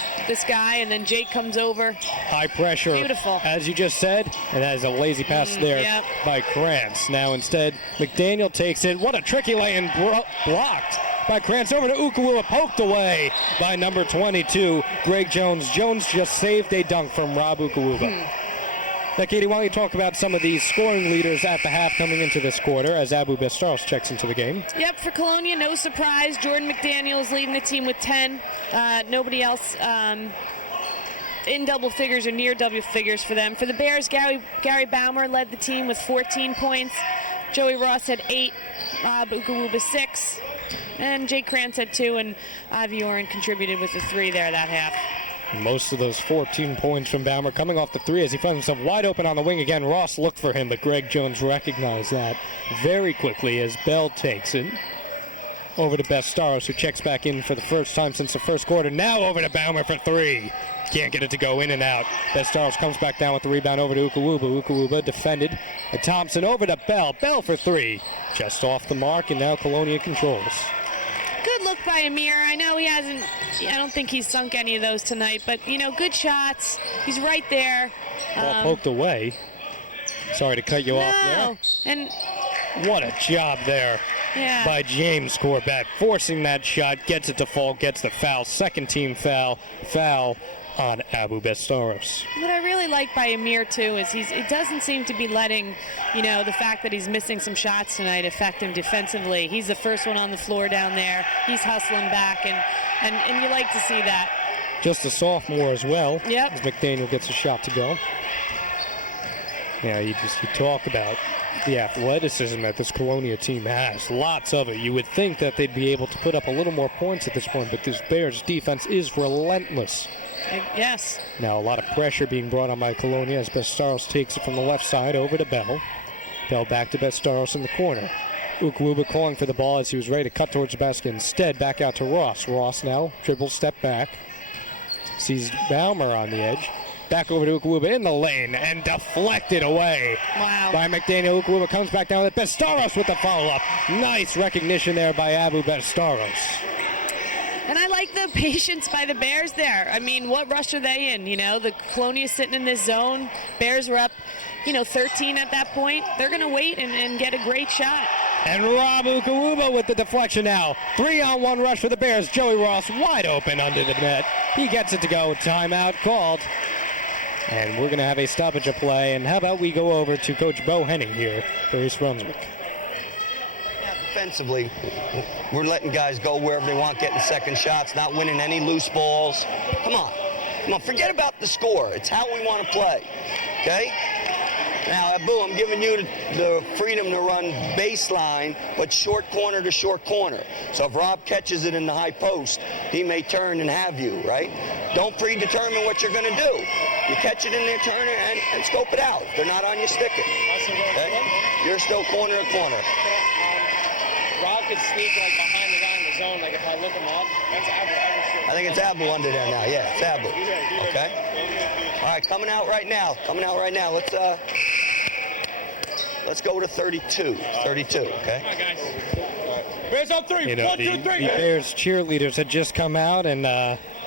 guy, and then Jake comes over. High pressure. Beautiful. As you just said, and that is a lazy pass there by Krantz. Now instead, McDaniel takes it. What a tricky lay-in, blocked by Krantz over to Ukawuba, poked away by number 22, Greg Jones. Jones just saved a dunk from Rob Ukawuba. Now, Katie, why don't you talk about some of these scoring leaders at the half coming into this quarter as Abu Bestaros checks into the game? Yep, for Colonia, no surprise. Jordan McDaniel's leading the team with 10. Nobody else in double figures or near double figures for them. For the Bears, Gary Baumer led the team with 14 points. Joey Ross had 8. Rob Ukawuba 6. And Jake Krantz had 2, and Ivy Oren contributed with the 3 there that half. Most of those 14 points from Baumer coming off the 3 as he finds himself wide open on the wing again. Ross looked for him, but Greg Jones recognized that very quickly as Bell takes it. Over to Bestaros, who checks back in for the first time since the first quarter. Now over to Baumer for 3. Can't get it to go in and out. Bestaros comes back down with the rebound over to Ukawuba. Ukawuba defended. Thompson over to Bell. Bell for 3. Just off the mark, and now Colonia controls. Good look by Amir. I know he hasn't, I don't think he's sunk any of those tonight, but, you know, good shots. He's right there. Ball poked away. Sorry to cut you off there. And what a job there by James Corbett. Forcing that shot, gets it to fall, gets the foul. Second team foul on Abu Bestaros. What I really like by Amir, too, is it doesn't seem to be letting, you know, the fact that he's missing some shots tonight affect him defensively. He's the first one on the floor down there. He's hustling back, and you like to see that. Just a sophomore as well. Yep. As McDaniel gets a shot to go. Yeah, you talk about the athleticism that this Colonia team has. Lots of it. You would think that they'd be able to put up a little more points at this point, but this Bears defense is relentless. Yes. Now a lot of pressure being brought on by Colonia as Bestaros takes it from the left side over to Bell. Bell back to Bestaros in the corner. Ukawuba calling for the ball as he was ready to cut towards the basket. Instead, back out to Ross. Ross now dribbles, step back. Sees Baumer on the edge. Back over to Ukawuba in the lane and deflected away by McDaniel. Ukawuba comes back down with Bestaros with the follow-up. Nice recognition there by Abu Bestaros. And I like the patience by the Bears there. I mean, what rush are they in? You know, the Colonia's sitting in this zone. Bears were up, 13 at that point. They're going to wait and get a great shot. And Rob Ukawuba with the deflection now. 3-on-1 rush for the Bears. Joey Ross wide open under the net. He gets it to go. Timeout called. And we're going to have a stoppage of play. And how about we go over to Coach Bo Henning here for East Brunswick. Defensively, we're letting guys go wherever they want, getting second shots, not winning any loose balls. Come on. Forget about the score. It's how we want to play. Okay? Now, Abu, I'm giving you the freedom to run baseline, but short corner to short corner. So if Rob catches it in the high post, he may turn and have you, right? Don't predetermine what you're going to do. You catch it in there, turn it, and scope it out. If they're not on you, stick it. Okay? You're still corner to corner. Rob could sneak behind the guy in the zone. If I look him up, that's Abu. I think it's Abu under there now. Yeah, it's Abu. Okay. All right, coming out right now. Let's go to 32. 32. Okay. Come on, guys. Bears on 3. 1, 2, 3. The Bears cheerleaders had just come out, and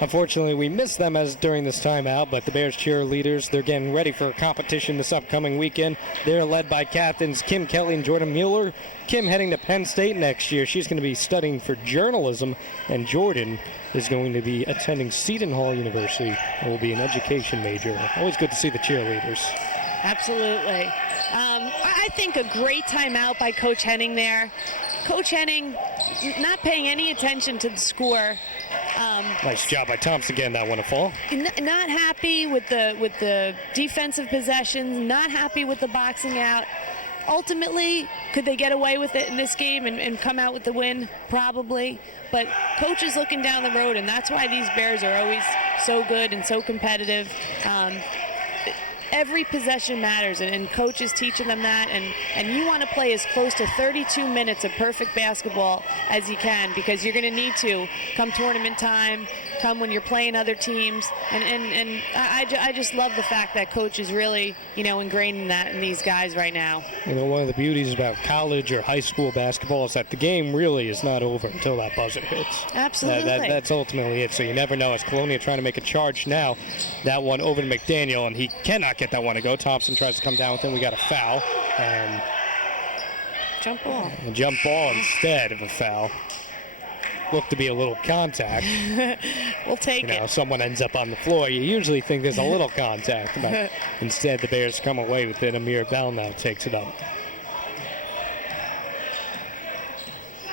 unfortunately we missed them as during this timeout, but the Bears cheerleaders, they're getting ready for a competition this upcoming weekend. They're led by captains Kim Kelly and Jordan Mueller. Kim heading to Penn State next year. She's going to be studying for journalism, and Jordan is going to be attending Seton Hall University and will be an education major. Always good to see the cheerleaders. Absolutely. I think a great timeout by Coach Henning there. Coach Henning not paying any attention to the score. Nice job by Thompson getting that one to fall. Not happy with the defensive possessions, not happy with the boxing out. Ultimately, could they get away with it in this game and come out with the win? Probably. But Coach is looking down the road, and that's why these Bears are always so good and so competitive. Every possession matters, and Coach is teaching them that, and you want to play as close to 32 minutes of perfect basketball as you can, because you're going to need to come tournament time, come when you're playing other teams, and I just love the fact that Coach is really, ingraining that in these guys right now. One of the beauties about college or high school basketball is that the game really is not over until that buzzer hits. Absolutely. That's ultimately it, so you never know. As Colonia trying to make a charge now, that one over to McDaniel, and he cannot get that one to go. Thompson tries to come down with him. We got a foul, and jump ball. A jump ball instead of a foul. Looked to be a little contact. We'll take it. Someone ends up on the floor. You usually think there's a little contact, but instead the Bears come away with it. Amir Bell now takes it up.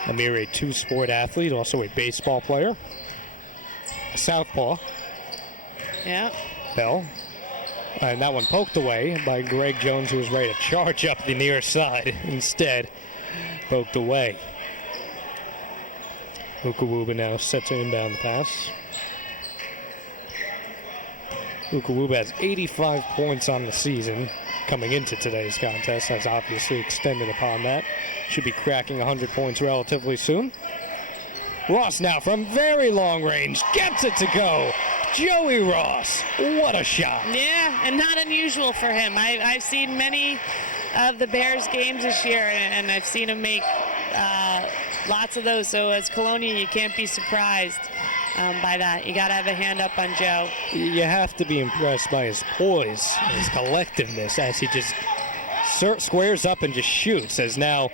Amir, a two-sport athlete, also a baseball player. A southpaw. Yeah. Bell. And that one poked away by Greg Jones, who was ready to charge up the near side. Instead, poked away. Ukawuba now sets an inbound pass. Ukawuba has 85 points on the season coming into today's contest. Has obviously extended upon that. Should be cracking 100 points relatively soon. Ross now from very long range gets it to go. Joey Ross, what a shot. Yeah, and not unusual for him. I've seen many of the Bears games this year, and I've seen him make lots of those. So as Colonia, you can't be surprised by that. You got to have a hand up on Joe. You have to be impressed by his poise, his collectiveness, as he just squares up and just shoots. As now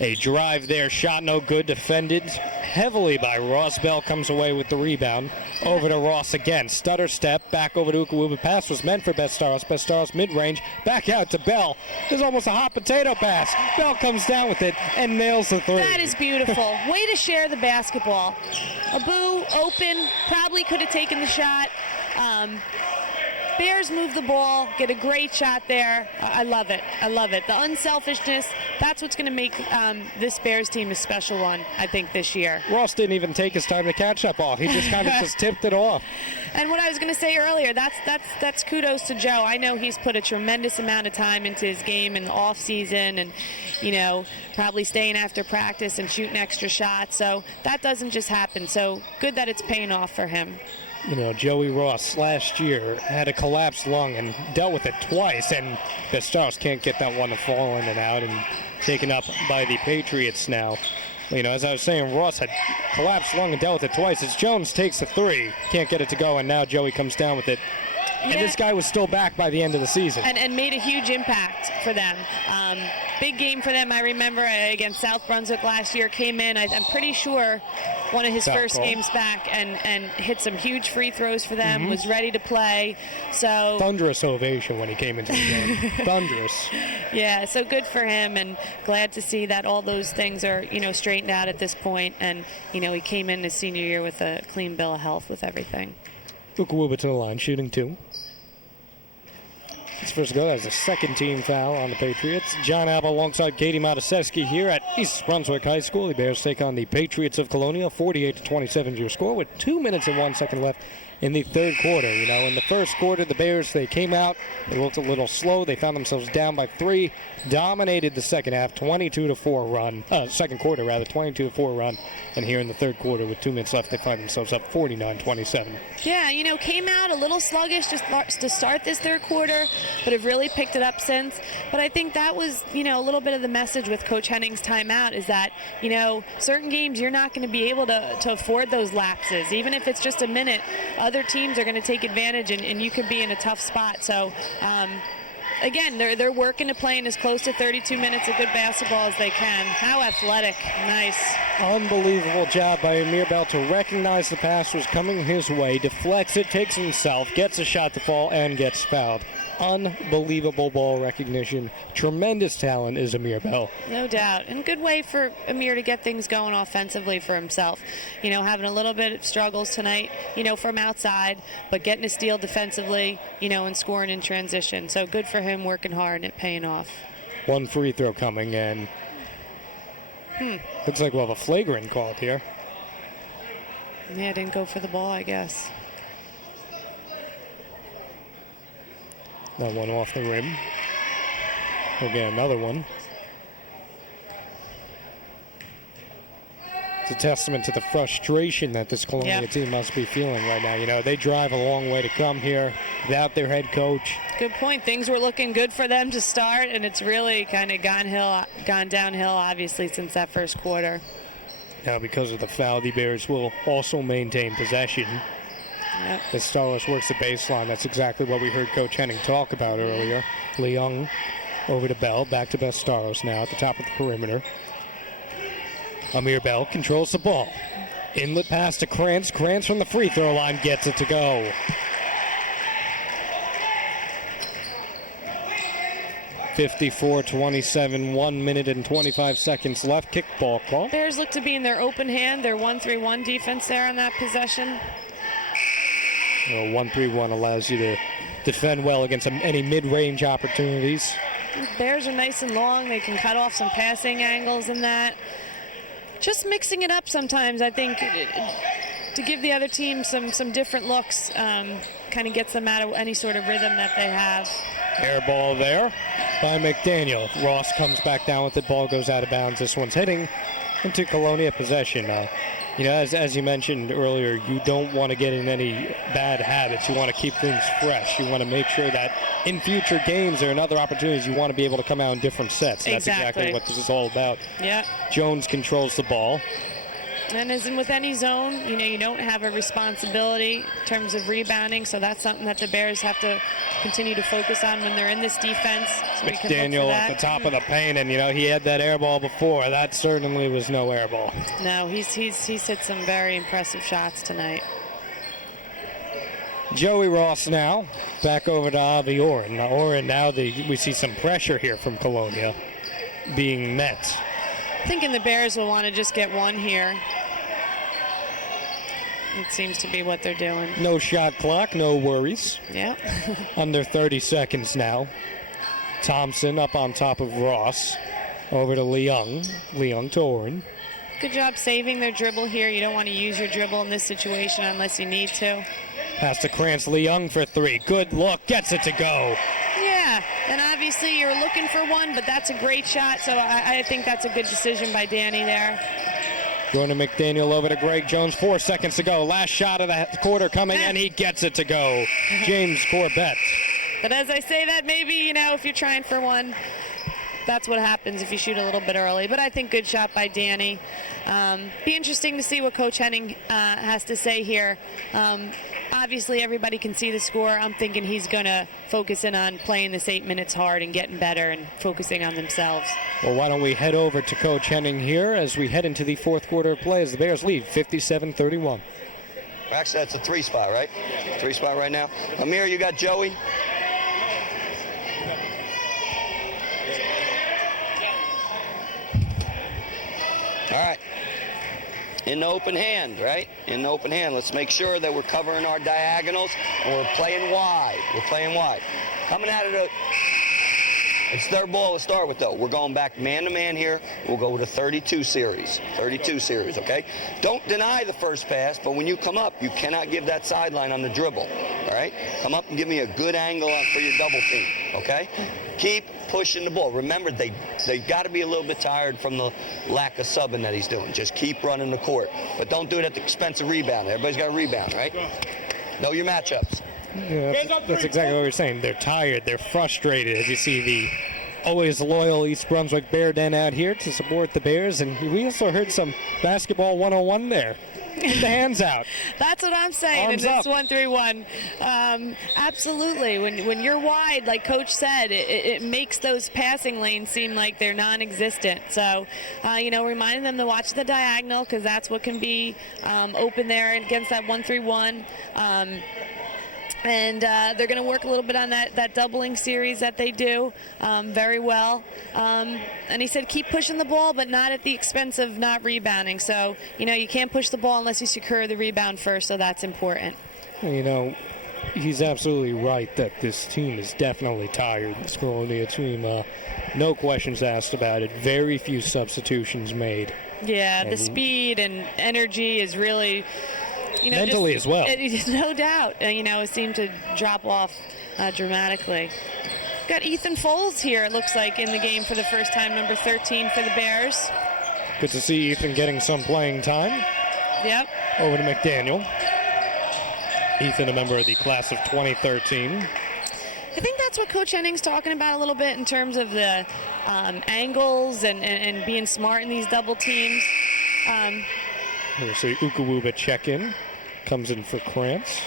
a drive there, shot no good, defended heavily by Ross. Bell comes away with the rebound. Over to Ross again. Stutter step, back over to Ukawuba. Pass was meant for Bestaros. Bestaros mid-range, back out to Bell. There's almost a hot potato pass. Bell comes down with it and nails the three. That is beautiful. Way to share the basketball. Abu, open, probably could have taken the shot. Bears move the ball, get a great shot there. I love it. I love it. The unselfishness, that's what's going to make this Bears team a special one, I think, this year. Ross didn't even take his time to catch that ball. He just kind of just tipped it off. And what I was going to say earlier, that's kudos to Joe. I know he's put a tremendous amount of time into his game in the off season and, probably staying after practice and shooting extra shots. So that doesn't just happen. So good that it's paying off for him. Joey Ross last year had a collapsed lung and dealt with it twice, and Bestaros can't get that one to fall in and out, and taken up by the Patriots now. You know, as I was saying, Ross had collapsed lung and dealt with it twice. As Jones takes the three, can't get it to go, and now Joey comes down with it. And this guy was still back by the end of the season. And made a huge impact for them. Big game for them, I remember, against South Brunswick last year. Came in, I'm pretty sure, one of his first games back and hit some huge free throws for them, was ready to play. So thunderous ovation when he came into the game. Thunderous. Yeah, so good for him, and glad to see that all those things are, straightened out at this point. And, he came in his senior year with a clean bill of health with everything. Ukuwuba to the line, shooting 2. His first go as a second team foul on the Patriots. John Alba alongside Katie Motusesky here at East Brunswick High School. The Bears take on the Patriots of Colonia, 48-27 your score, with 2 minutes and 1 second left in the third quarter. In the first quarter, the Bears, they came out, they looked a little slow. They found themselves down by 3, dominated the second half, 22-4 run. Second quarter, rather, 22-4 run. And here in the third quarter, with 2 minutes left, they find themselves up 49-27. Yeah, came out a little sluggish just to start this third quarter, but have really picked it up since. But I think that was, a little bit of the message with Coach Henning's timeout is that, certain games you're not going to be able to afford those lapses. Even if it's just a minute, other teams are going to take advantage, and you could be in a tough spot. So, again, they're working to playing as close to 32 minutes of good basketball as they can. How athletic. Nice. Unbelievable job by Amir Bell to recognize the pass was coming his way, deflects it, takes himself, gets a shot to fall, and gets fouled. Unbelievable ball recognition. Tremendous talent is Amir Bell. No doubt. And good way for Amir to get things going offensively for himself. Having a little bit of struggles tonight, from outside, but getting a steal defensively, and scoring in transition. So good for him, working hard and it paying off. One free throw coming, and looks like we'll have a flagrant called here. Yeah, didn't go for the ball, I guess. That one off the rim. We'll get another one. It's a testament to the frustration that this Colonia team must be feeling right now. They drive a long way to come here without their head coach. Good point. Things were looking good for them to start, and it's really kind of gone downhill, obviously, since that first quarter. Now, because of the foul, the Bears will also maintain possession. Yep. As Starless works the baseline, that's exactly what we heard Coach Henning talk about earlier. Leung over to Bell, back to Starless now at the top of the perimeter. Amir Bell controls the ball. Inlet pass to Krantz. Krantz from the free throw line gets it to go. (54-27), 1 minute and 25 seconds left. Kickball call. Bears look to be in their open hand. Their 1-3-1 defense there on that possession. 1-3-1 allows you to defend well against any mid-range opportunities. Bears are nice and long. They can cut off some passing angles in that. Just mixing it up sometimes, I think, to give the other team some different looks, kind of gets them out of any sort of rhythm that they have. Air ball there by McDaniel. Ross comes back down with it. Ball goes out of bounds. This one's heading into Colonia possession. As you mentioned earlier, you don't want to get in any bad habits. You want to keep things fresh. You want to make sure that in future games or in other opportunities, you want to be able to come out in different sets. That's exactly what this is all about. Yeah. Jones controls the ball. And as in with any zone, you don't have a responsibility in terms of rebounding, so that's something that the Bears have to continue to focus on when they're in this defense. So McDaniel at the top of the paint, and he had that air ball before. That certainly was no air ball. No, he's hit some very impressive shots tonight. Joey Ross now back over to Avi Oren. Now we see some pressure here from Colonia being met. Thinking the Bears will want to just get one here. It seems to be what they're doing. No shot clock, no worries. Yeah. Under 30 seconds now. Thompson up on top of Ross. Over to Leung. Leung to Oren. Good job saving their dribble here. You don't want to use your dribble in this situation unless you need to. Pass to Krantz. Leung for three. Good look. Gets it to go. Yeah, and obviously you're looking for one, but that's a great shot, so I think that's a good decision by Danny there. Going to McDaniel over to Greg Jones. 4 seconds to go. Last shot of the quarter coming, and he gets it to go. James Corbett. But as I say that, maybe, if you're trying for one, that's what happens if you shoot a little bit early. But I think good shot by Danny. Be interesting to see what Coach Henning has to say here. Obviously, everybody can see the score. I'm thinking he's going to focus in on playing this 8 minutes hard and getting better and focusing on themselves. Well, why don't we head over to Coach Henning here as we head into the fourth quarter of play as the Bears lead 57-31. Actually, that's a 3-spot, right? 3-spot right now. Amir, you got Joey? All right. In the open hand, right? In the open hand. Let's make sure that we're covering our diagonals and we're playing wide. We're playing wide. Coming out of the... It's their ball to start with, though. We're going back man-to-man here. We'll go with a 32 series. 32 series, okay? Don't deny the first pass, but when you come up, you cannot give that sideline on the dribble, all right? Come up and give me a good angle for your double team, okay? Keep pushing the ball. Remember, they got to be a little bit tired from the lack of subbing that he's doing. Just keep running the court. But don't do it at the expense of rebound. Everybody's got to rebound, right? Know your matchups. Yeah, that's exactly what we're saying. They're tired. They're frustrated as you see the always loyal East Brunswick Bear Den out here to support the Bears. And we also heard some basketball 101 there. Get the hands out. That's what I'm saying. Arms and it's up. 1-3-1. Absolutely. When you're wide, like Coach said, it makes those passing lanes seem like they're non-existent. So, reminding them to watch the diagonal because that's what can be open there against that 1-3-1. And they're going to work a little bit on that doubling series that they do very well. And he said keep pushing the ball, but not at the expense of not rebounding. So, you can't push the ball unless you secure the rebound first, so that's important. He's absolutely right that this team is definitely tired. This Colonia team, no questions asked about it. Very few substitutions made. Yeah, the speed and energy is really... mentally as well. No doubt. It seemed to drop off dramatically. Got Ethan Foles here, it looks like, in the game for the first time, number 13 for the Bears. Good to see Ethan getting some playing time. Yep. Over to McDaniel. Ethan, a member of the class of 2013. I think that's what Coach Henning's talking about a little bit in terms of the angles and being smart in these double teams. We'll see Ukawuba check in. Comes in for Krantz.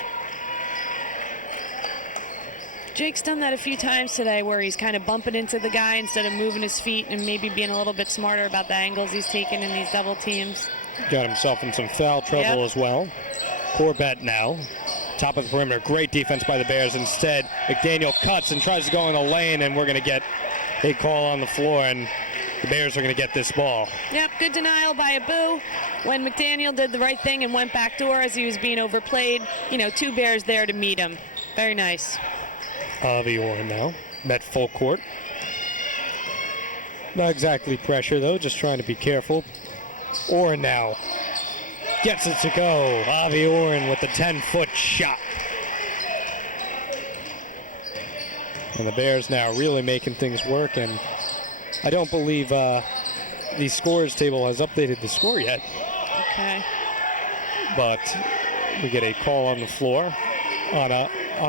Jake's done that a few times today where he's kind of bumping into the guy instead of moving his feet and maybe being a little bit smarter about the angles he's taking in these double teams. Got himself in some foul trouble as well. Corbett now. Top of the perimeter. Great defense by the Bears. Instead, McDaniel cuts and tries to go in the lane, and we're going to get a call on the floor, and the Bears are going to get this ball. Yep, good denial by Abu when McDaniel did the right thing and went backdoor as he was being overplayed. Two Bears there to meet him. Very nice. Avi Orr now. Met full court. Not exactly pressure, though. Just trying to be careful. Orr now gets it to go. Avi Oren with the 10-foot shot. And the Bears now really making things work, and I don't believe the scores table has updated the score yet. Okay. But we get a call on the floor on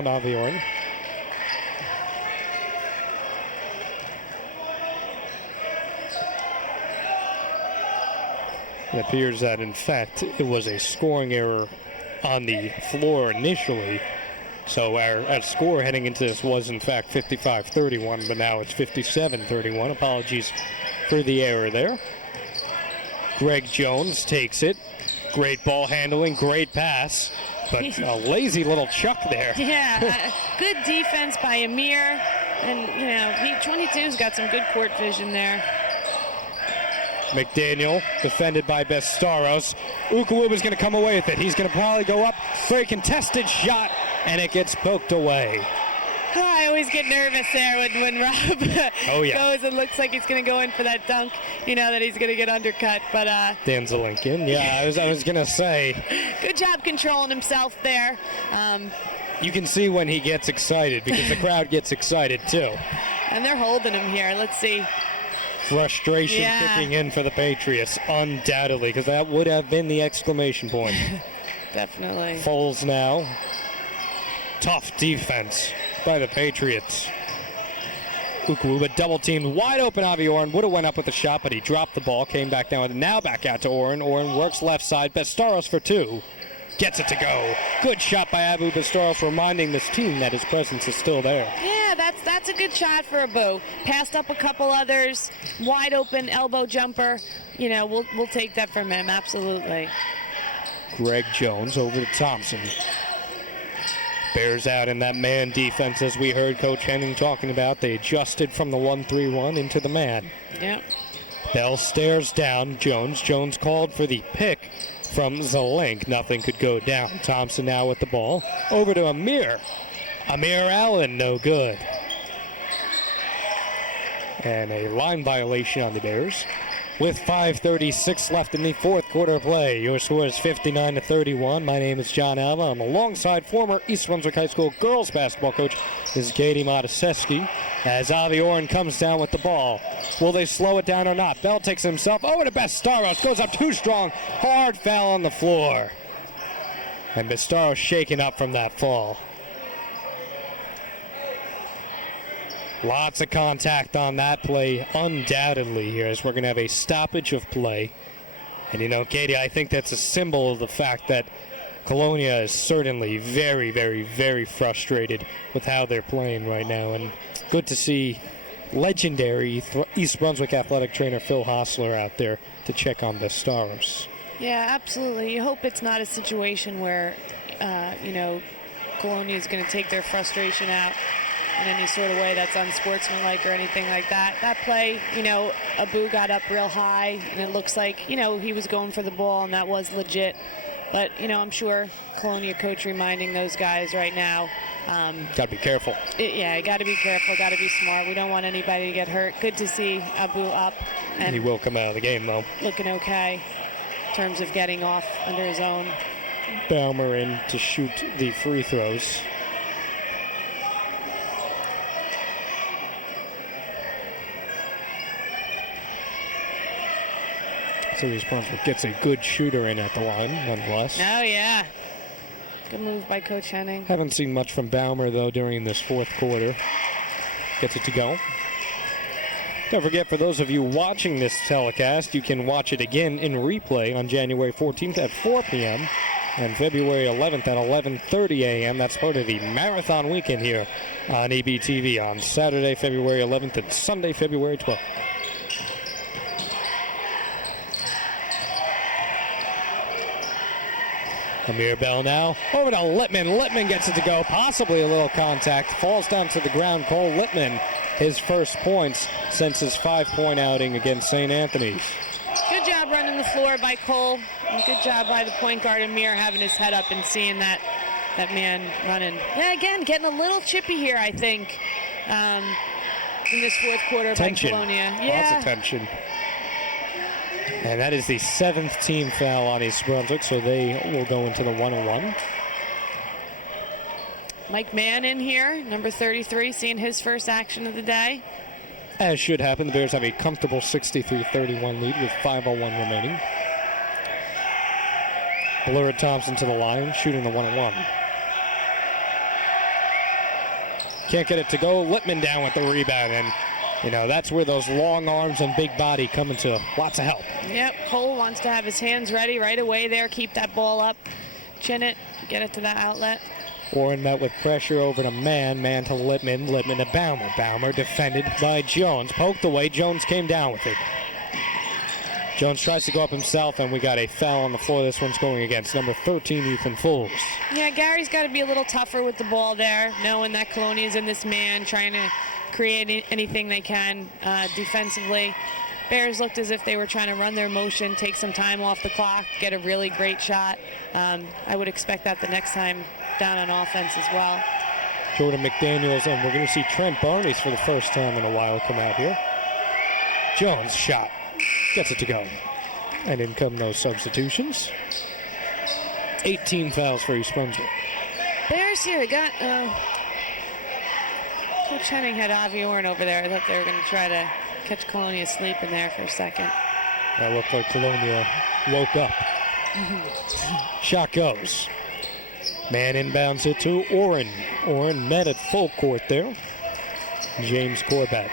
Avi Oren. It appears that, in fact, it was a scoring error on the floor initially. So our score heading into this was, in fact, 55-31, but now it's 57-31. Apologies for the error there. Greg Jones takes it. Great ball handling, great pass, but a lazy little chuck there. Yeah, good defense by Amir. And, 22's got some good court vision there. McDaniel, defended by Bestaros. Ukawuba's going to come away with it. He's going to probably go up for a contested shot, and it gets poked away. I always get nervous there when Rob goes and looks like he's going to go in for that dunk, that he's going to get undercut. But Dan Zelinkin, yeah, I was going to say. Good job controlling himself there. You can see when he gets excited because the crowd gets excited too. And they're holding him here. Let's see. Frustration kicking in for the Patriots, undoubtedly, because that would have been the exclamation point. Definitely. Foles now. Tough defense by the Patriots. Ukwu, but double teamed, wide open Avi Oren. Would have went up with the shot, but he dropped the ball, came back down, and now back out to Oren. Oren works left side. Bestaros for two. Gets it to go. Good shot by Abu Bestaros, reminding this team that his presence is still there. Yeah, that's a good shot for Abu. Passed up a couple others. Wide open elbow jumper. You know, we'll take that from him, absolutely. Greg Jones over to Thompson. Bears out in that man defense, as we heard Coach Henning talking about. They adjusted from the 1-3-1 into the man. Yep. Bell stares down Jones. Jones called for the pick from Zelink. Nothing could go down. Thompson now with the ball. Over to Amir. Amir Allen, no good. And a line violation on the Bears. With 5:36 left in the fourth quarter of play. Your score is 59-31. My name is John Alba. I'm alongside former East Brunswick High School girls basketball coach. This is Katie Motusesky. As Avi Oren comes down with the ball. Will they slow it down or not? Bell takes himself over to Bestaros. Goes up too strong. Hard foul on the floor. And Bestaros shaken up from that fall. Lots of contact on that play, undoubtedly, here, as we're going to have a stoppage of play. And, you know, Katie, I think that's a symbol of the fact that Colonia is certainly very, very, very frustrated with how they're playing right now. And good to see legendary East Brunswick athletic trainer Phil Hostler out there to check on the Stars. Yeah, absolutely. You hope it's not a situation where, you know, Colonia is going to take their frustration out in any sort of way that's unsportsmanlike or anything like that. That play, you know, Abu got up real high, and it looks like, you know, he was going for the ball, and that was legit. But, you know, I'm sure Colonia coach reminding those guys right now. Got to be careful. Yeah, got to be careful, got to be smart. We don't want anybody to get hurt. Good to see Abu up. And he will come out of the game, though. Looking okay in terms of getting off under his own. Baumer in to shoot the free throws. So East Brunswick gets a good shooter in at the line, nonetheless. Oh, yeah. Good move by Coach Henning. Haven't seen much from Baumer, though, during this fourth quarter. Gets it to go. Don't forget, for those of you watching this telecast, you can watch it again in replay on January 14th at 4 p.m. and February 11th at 11:30 a.m. That's part of the marathon weekend here on EBTV on Saturday, February 11th and Sunday, February 12th. Amir Bell now over to Littman. Littman gets it to go. Possibly a little contact. Falls down to the ground. Cole Littman, his first points since his 5-point outing against St. Anthony's. Good job running the floor by Cole. And good job by the point guard Amir having his head up and seeing that man running. Yeah, again, getting a little chippy here, I think, in this fourth quarter tension. by Colonia. Yeah. Lots of tension. And that is the 7th team foul on East Brunswick, so they will go into the 1-on-1. Mike Mann in here, number 33, seeing his first action of the day. As should happen, the Bears have a comfortable 63-31 lead with 5:01 remaining. Blurred Thompson to the line, shooting the 1-on-1. Can't get it to go. Littman down with the rebound, and you know, that's where those long arms and big body come into lots of help. Yep, Cole wants to have his hands ready right away there, keep that ball up, chin it, get it to that outlet. Warren met with pressure over to Man to Littman, Littman to Baumer. Baumer defended by Jones, poked away, Jones came down with it. Jones tries to go up himself, and we got a foul on the floor. This one's going against number 13, Ethan Fools. Yeah, Gary's got to be a little tougher with the ball there, knowing that Colonia's in this man, trying to create anything they can defensively. Bears looked as if they were trying to run their motion, take some time off the clock, get a really great shot. I would expect that the next time down on offense as well. Jordan McDaniels, and we're going to see Trent Barnes for the first time in a while come out here. Jones shot. Gets it to go. And in come no substitutions. 18 fouls for East Brunswick. Bears here got... Coach Henning had Avi Oren over there. I thought they were going to try to catch Colonia sleeping there for a second. That looked like Colonia woke up. Shot goes. Man inbounds it to Oren. Oren met at full court there. James Corbett.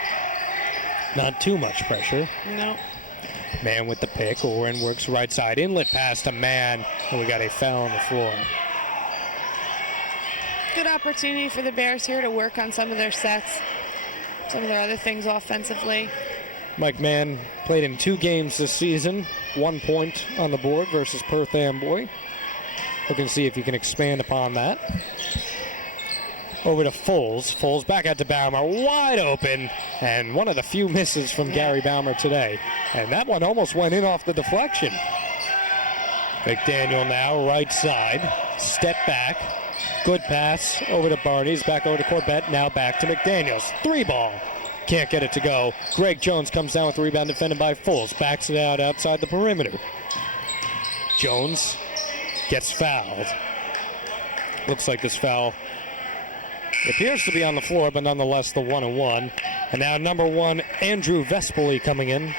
Not too much pressure. No. Man with the pick. Oren works right side. Inlet pass to Man. And we got a foul on the floor. Good opportunity for the Bears here to work on some of their sets, some of their other things offensively. Mike Mann played in 2 games this season. 1 point on the board versus Perth Amboy. Looking to see if you can expand upon that. Over to Foles. Foles back out to Baumer. Wide open. And one of the few misses from Gary Baumer today. And that one almost went in off the deflection. McDaniel now right side. Step back. Good pass over to Barney's. Back over to Corbett. Now back to McDaniels. 3 ball. Can't get it to go. Greg Jones comes down with the rebound defended by Foles. Backs it out outside the perimeter. Jones gets fouled. Looks like this foul appears to be on the floor, but nonetheless the 1-1. And now number 1, Andrew Vespoli coming in.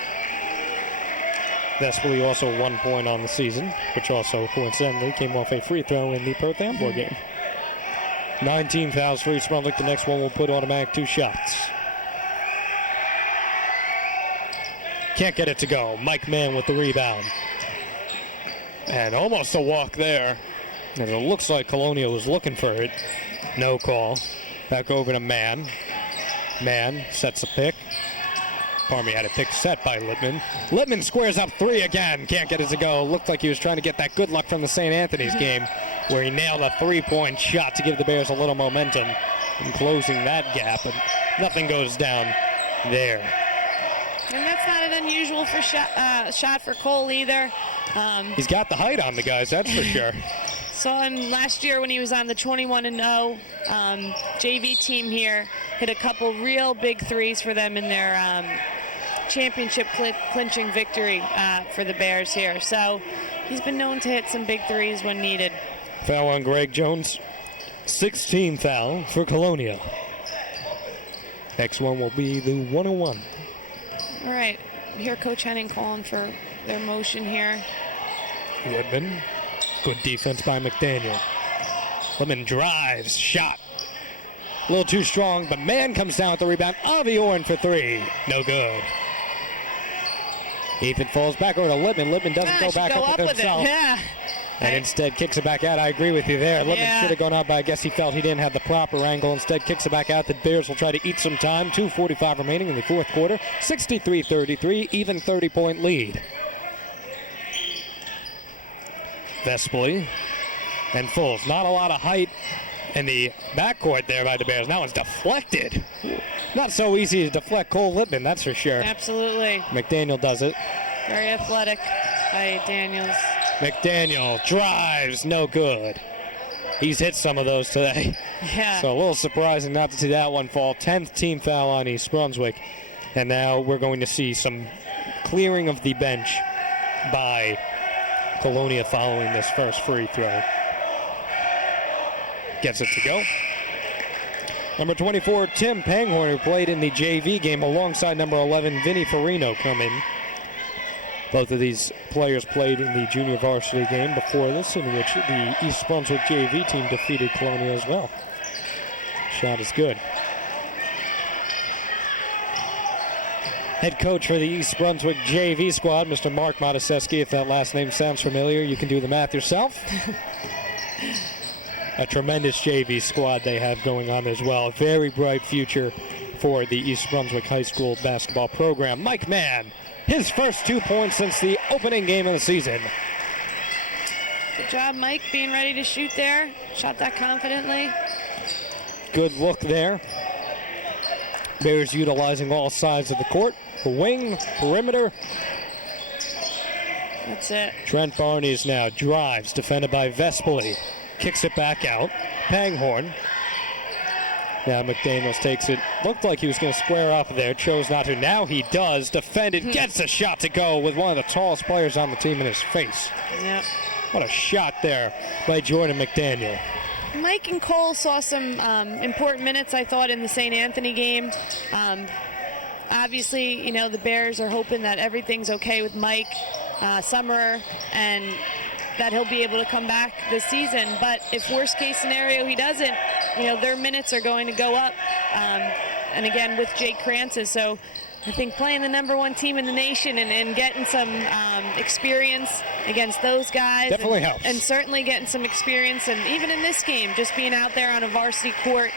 Vespoli also 1 point on the season, which also coincidentally came off a free throw in the Perth Amboy game. 19 fouls for East Brunswick. The next one will put automatic 2 shots. Can't get it to go. Mike Mann with the rebound. And almost a walk there. And it looks like Colonia was looking for it. No call. Back over to Mann. Mann sets a pick. Parmy had a pick set by Littman. Littman squares up 3 again. Can't get it to go. Looked like he was trying to get that good luck from the St. Anthony's game where he nailed a 3-point shot to give the Bears a little momentum in closing that gap. But nothing goes down there. And that's not an unusual shot for Cole either. He's got the height on the guys, that's for sure. Saw him last year when he was on the 21-0 JV team here. Hit a couple real big threes for them in their championship clinching victory for the Bears here. So he's been known to hit some big threes when needed. Foul on Greg Jones. 16th foul for Colonia. Next one will be the 1-1. All right, here Coach Henning calling for their motion here. Littman. Good defense by McDaniel. Littman drives, shot. A little too strong, but Mann comes down with the rebound. Avi Oren for 3. No good. Ethan falls back over to Littman. Littman doesn't go back up with himself. Yeah. And instead kicks it back out. I agree with you there. Littman should have gone out, but I guess he felt he didn't have the proper angle. Instead kicks it back out. The Bears will try to eat some time. 2:45 remaining in the 4th quarter. 63-33, even 30-point lead. Vespoli and Foles. Not a lot of height in the backcourt there by the Bears. That one's deflected. Not so easy to deflect Cole Littman, that's for sure. Absolutely. McDaniel does it. Very athletic by Daniels. McDaniel drives, no good. He's hit some of those today. Yeah. So a little surprising not to see that one fall. 10th team foul on East Brunswick. And now we're going to see some clearing of the bench by Colonia following this first free throw. Gets it to go. Number 24, Tim Panghorn, who played in the JV game alongside number 11, Vinny Farino, come in. Both of these players played in the junior varsity game before this, in which the East Brunswick JV team defeated Colonia as well. Shot is good. Head coach for the East Brunswick JV squad, Mr. Mark Motusesky. If that last name sounds familiar, you can do the math yourself. A tremendous JV squad they have going on as well. A very bright future for the East Brunswick High School basketball program. Mike Mann, his first 2 points since the opening game of the season. Good job, Mike, being ready to shoot there. Shot that confidently. Good look there. Bears utilizing all sides of the court. The wing, perimeter. That's it. Trent Barnes now drives, defended by Vespoli. Kicks it back out. Panghorn. Now McDaniels takes it. Looked like he was going to square up there. Chose not to. Now he does. Defended. Gets a shot to go with one of the tallest players on the team in his face. Yep. What a shot there by Jordan McDaniel. Mike and Cole saw some important minutes, I thought, in the St. Anthony game. Obviously, you know, the Bears are hoping that everything's okay with Mike Summerer and that he'll be able to come back this season. But if worst case scenario he doesn't, you know, their minutes are going to go up. and again with Jake Krantzis. So I think playing the number 1 team in the nation and getting some experience against those guys definitely helps. And certainly getting some experience, and even in this game, just being out there on a varsity court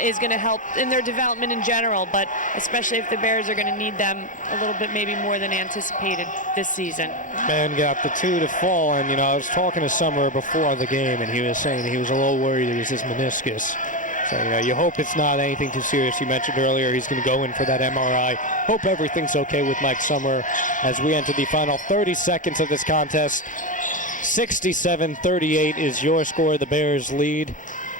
is going to help in their development in general, but especially if the Bears are going to need them a little bit maybe more than anticipated this season. Ben got the 2 to fall, and I was talking to Summer before the game, and he was saying he was a little worried it was his meniscus. So, you hope it's not anything too serious. You mentioned earlier he's going to go in for that MRI. Hope everything's okay with Mike Summer as we enter the final 30 seconds of this contest. 67-38 is your score. The Bears lead.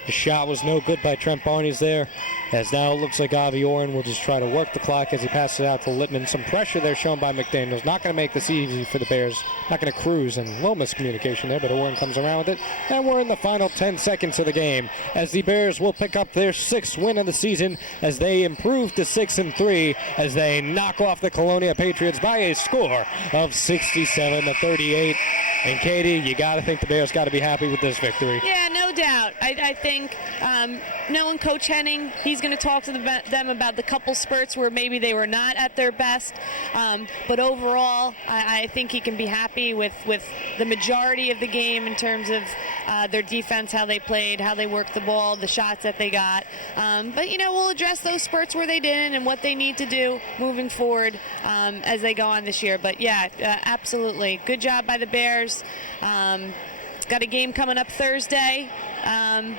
The shot was no good by Trent Barnes there, as now it looks like Avi Oren will just try to work the clock as he passes it out to Littman. Some pressure there shown by McDaniels. Not going to make this easy for the Bears. Not going to cruise, and low miscommunication there, but Oren comes around with it. And we're in the final 10 seconds of the game as the Bears will pick up their 6th win of the season as they improve to 6-3 as they knock off the Colonia Patriots by a score of 67-38. And Katie, you got to think the Bears got to be happy with this victory. Yeah, no doubt. I think knowing Coach Henning, he's going to talk to them about the couple spurts where maybe they were not at their best. But overall, I think he can be happy with the majority of the game in terms of their defense, how they played, how they worked the ball, the shots that they got. But, we'll address those spurts where they didn't and what they need to do moving forward as they go on this year. But, yeah, absolutely. Good job by the Bears. Got a game coming up Thursday. And,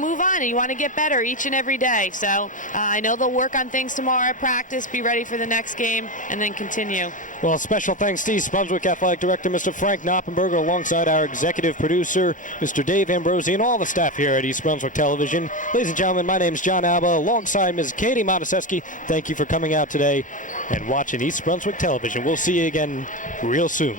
move on. You want to get better each and every day. So I know they'll work on things tomorrow at practice, be ready for the next game, and then continue. Well, special thanks to East Brunswick Athletic Director, Mr. Frank Knoppenberger, alongside our executive producer, Mr. Dave Ambrosi, and all the staff here at East Brunswick Television. Ladies and gentlemen, my name is John Alba, alongside Ms. Katie Motusesky. Thank you for coming out today and watching East Brunswick Television. We'll see you again real soon.